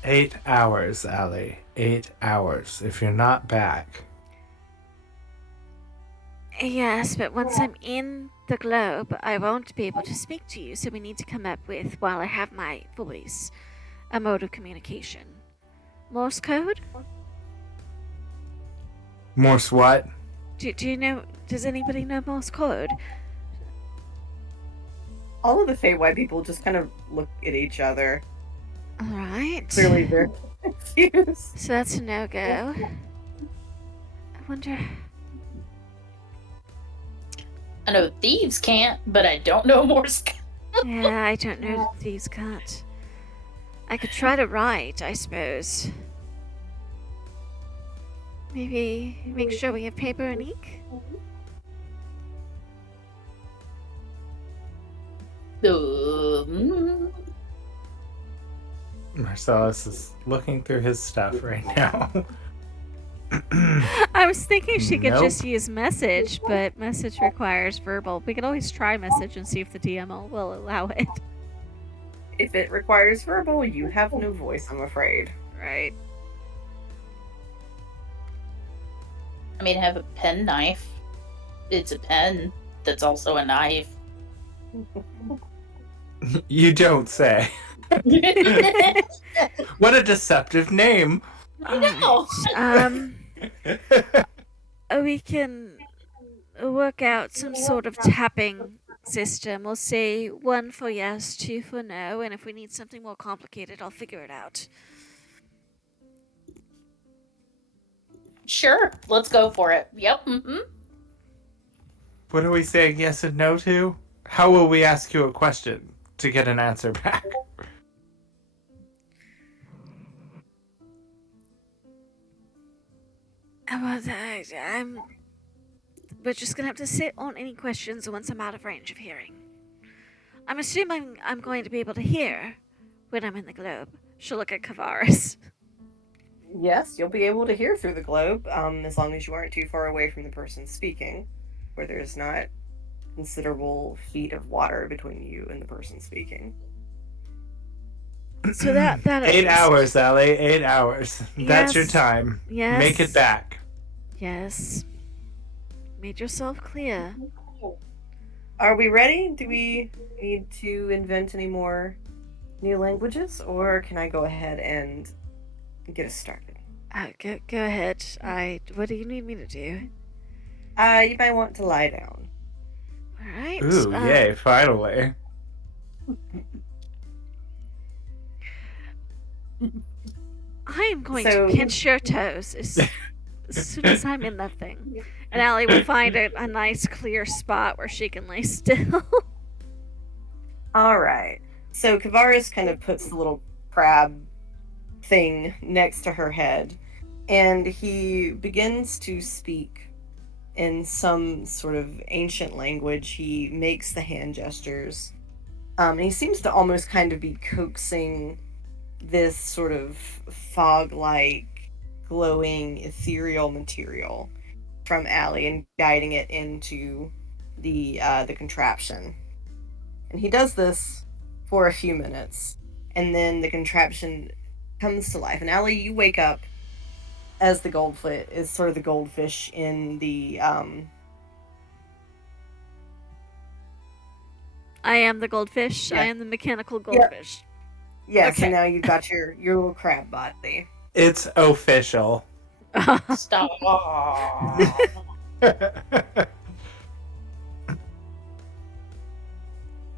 "8 hours, Allie. 8 hours. If you're not back..." Yes, but once I'm in the globe, I won't be able to speak to you, so we need to come up with, while I have my voice, a mode of communication. Morse code? Morse what? Do you know, does anybody know Morse code? All of the Feywild people just kind of look at each other. Alright. Clearly they're confused. So that's a no-go. I wonder... I know thieves can't, but I don't know Morse code. Yeah, I don't know these can't. I could try to write, I suppose. Maybe make sure we have paper and ink? Um, Marcellus is looking through his stuff right now. I was thinking she could Nope. just use message, but message requires verbal. We could always try message and see if the DMO will allow it. If it requires verbal, you have no voice, I'm afraid. Right. I mean, have a pen knife. It's a pen that's also a knife. You don't say. What a deceptive name. No. We can work out some sort of tapping system. We'll say 1 for yes, 2 for no, and if we need something more complicated, I'll figure it out. Sure, let's go for it. Yep. Mm-hmm. What are we saying yes and no to? How will we ask you a question to get an answer back? We're just gonna have to sit on any questions once I'm out of range of hearing. I'm assuming I'm going to be able to hear when I'm in the globe. She'll look at Kavaris. Yes, you'll be able to hear through the globe, as long as you aren't too far away from the person speaking, where there's not considerable feet of water between you and the person speaking. So that 8 hours, Allie. 8 hours. That's your Yes. time. Yes. Make it back. Yes. Made yourself clear. Are we ready? Do we need to invent any more new languages, or can I go ahead and get us started? Go ahead. What do you need me to do? You might want to lie down. All right. Ooh, yay, finally. I am going So- to pinch your toes as soon as I'm in that thing. And Allie will find a nice clear spot where she can lay still. All right. So Kavaris kind of puts the little crab thing next to her head, and he begins to speak in some sort of ancient language. He makes the hand gestures. And he seems to almost kind of be coaxing this sort of fog-like, glowing, ethereal material from Allie and guiding it into the contraption. And he does this for a few minutes, and then the contraption comes to life. And Allie, you wake up as the goldfoot is sort of the goldfish in the I am the goldfish. Yeah. I am the mechanical goldfish. yes, Okay. and now you've got your little crab body. It's official. Stop.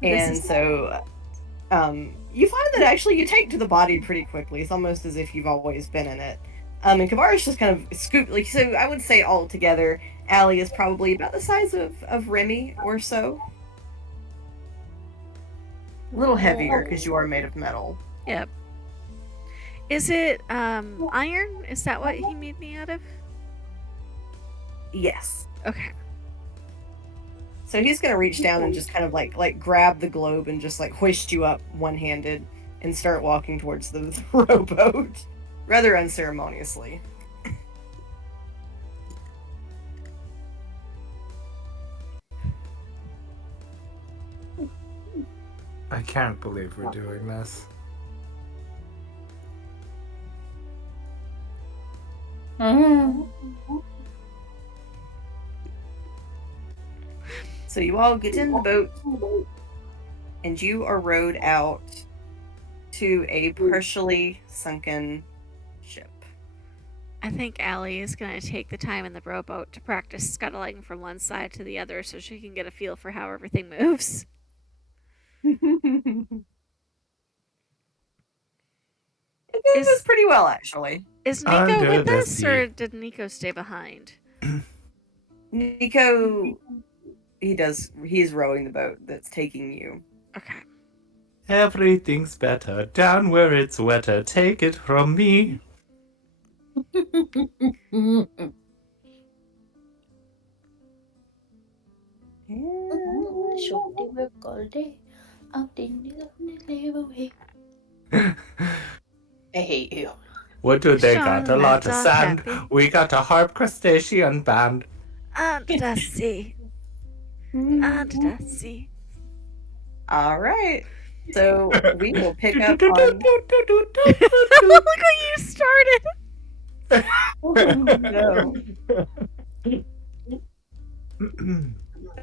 And This is- so you find that actually you take to the body pretty quickly. It's almost as if you've always been in it. And Kavara's just kind of scooped, like, so I would say all together, Allie is probably about the size of Remy or so. A little heavier because you are made of metal. Yep. Is it iron? Is that what he made me out of? Yes. Okay. So he's gonna reach down and just kind of like grab the globe and just like hoist you up one-handed and start walking towards the rowboat, rather unceremoniously. I can't believe we're doing this. Mm. So you all get in the boat, and you are rowed out to a partially sunken ship. I think Allie is going to take the time in the rowboat to practice scuttling from one side to the other so she can get a feel for how everything moves. It goes pretty well, actually. Is Nico Under with the us, sea. or did Nico stay behind? Nico, he's rowing the boat that's taking you. Okay. Everything's better down where it's wetter. Take it from me. day. I hate you. What do they Sean got? A and lot Matt's of all sand. happy. We got a harp crustacean band. Under the sea. Under the sea. All right. So we will pick up on. Look what you started. Oh, no.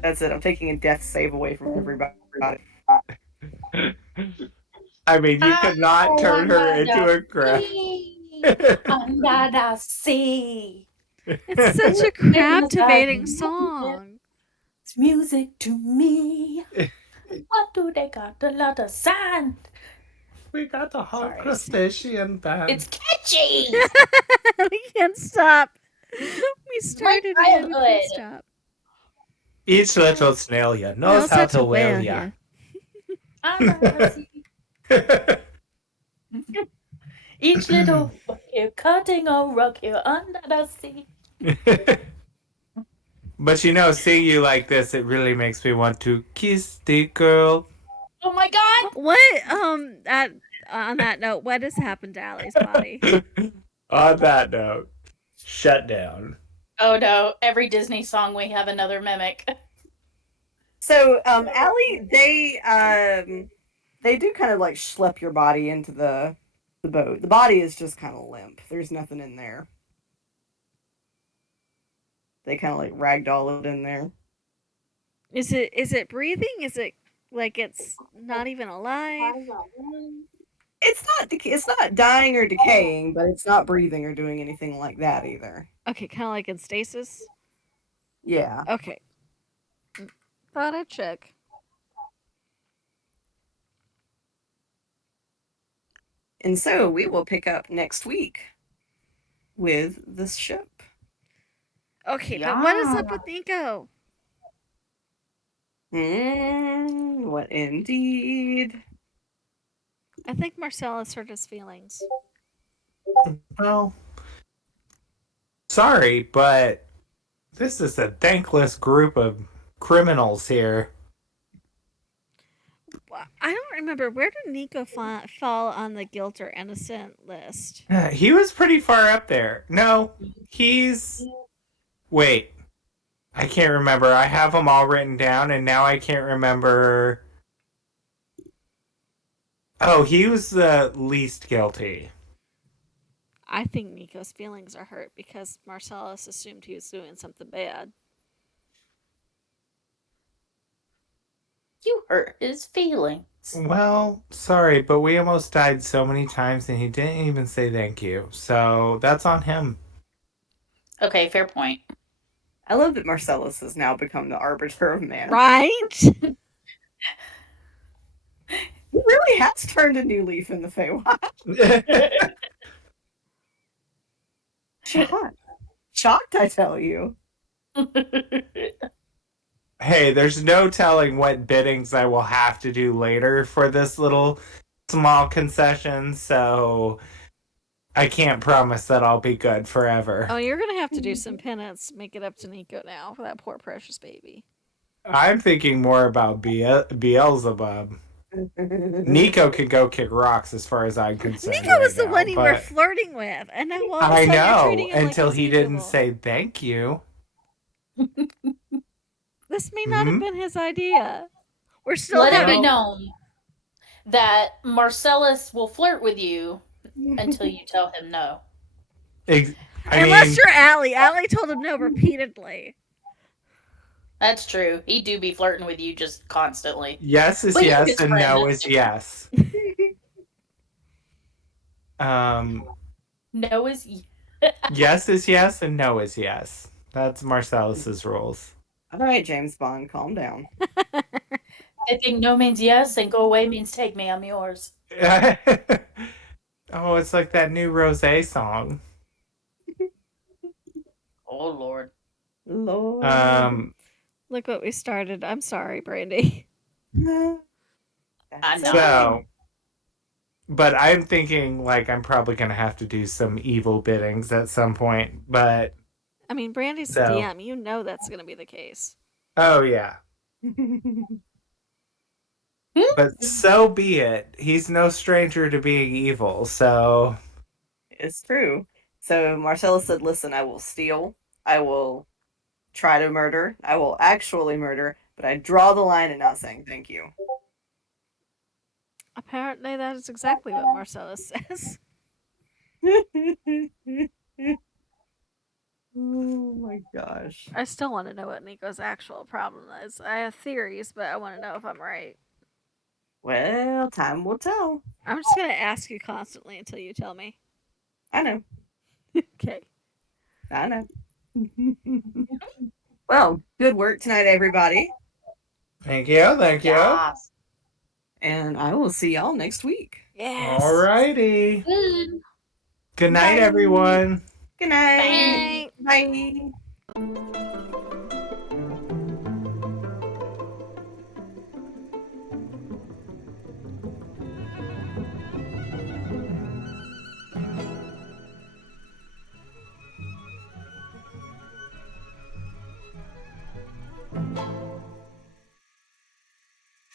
That's it. I'm taking a death save away from everybody. I mean, you could not turn her into a crab. Under the sea. It's such a captivating song. It's music to me. What do they got? A lot of sand. We got a harp Sorry. crustacean band. It's catchy. We can't stop. We started it and we childhood. can't stop. Each little snail ya knows how to whale ya. Under the sea. Each little you're cutting a rug here under the sea. But you know, seeing you like this, it really makes me want to kiss the girl. Oh my god! What on that note, what has happened to Allie's body? On that note, shut down. Oh no, every Disney song we have another mimic. So, Allie, they do kind of like schlep your body into the boat. The body is just kind of limp. There's nothing in there. They kind of like ragdoll it in there. Is it breathing? Is it like it's not even alive? It's not dying or decaying, but it's not breathing or doing anything like that either. Okay, kind of like in stasis. Yeah. Okay. Thought I'd check. And so we will pick up next week with this ship. Okay, but what is up with Nico? What indeed? I think Marcellus hurt his feelings. Well, sorry, but this is a thankless group of criminals here. I don't remember. Where did Nico fall on the guilt or innocent list? He was pretty far up there. No, he's... Wait. I can't remember. I have them all written down, and now I can't remember... Oh, he was the least guilty. I think Nico's feelings are hurt because Marcellus assumed he was doing something bad. You hurt his feelings. Well, sorry, but we almost died so many times, and he didn't even say thank you. So that's on him. Okay, fair point. I love that Marcellus has now become the arbiter of man. Right? He really has turned a new leaf in the Feywild. Shocked, I tell you. Hey, there's no telling what biddings I will have to do later for this little small concession, so I can't promise that I'll be good forever. Oh, you're gonna have to do some penance, make it up to Nico now for that poor precious baby. I'm thinking more about Beelzebub. Nico can go kick rocks as far as I'm concerned. Nico was right the now, one you were but flirting with, and now all of a I sudden you're know, treating him until like he he's didn't evil. say thank you. This may not have been his idea. We're still Let it having be known that Marcellus will flirt with you until you tell him no. Unless you're Allie. Allie told him no repeatedly. That's true. He do be flirting with you just constantly. Yes is But you're yes his and friend, no that's is yes. No is Yes is yes and no is yes. That's Marcellus's rules. All right, James Bond, calm down. I think no means yes and go away means take me, I'm yours. Oh, it's like that new Rosé song. Oh Lord. Lord. Look what we started. I'm sorry, Brandy. I know. So, but I'm thinking like I'm probably gonna have to do some evil biddings at some point. But I mean, Brandy's So- DM. You know that's going to be the case. oh yeah, But so be it. He's no stranger to being evil, so It's true. So Marcellus said, listen, I will steal. I will try to murder. I will actually murder. But I draw the line at not saying thank you. Apparently, that is exactly what Marcellus says. Oh my gosh. I still want to know what Nico's actual problem is. I have theories, but I want to know if I'm right. Well, time will tell. I'm just going to ask you constantly until you tell me. I know. Okay. I know. Well, good work tonight, everybody. thank you. Yes. And I will see y'all next week. Yes. Alrighty. Good. Good night, Bye. everyone. Good night. Bye. Bye.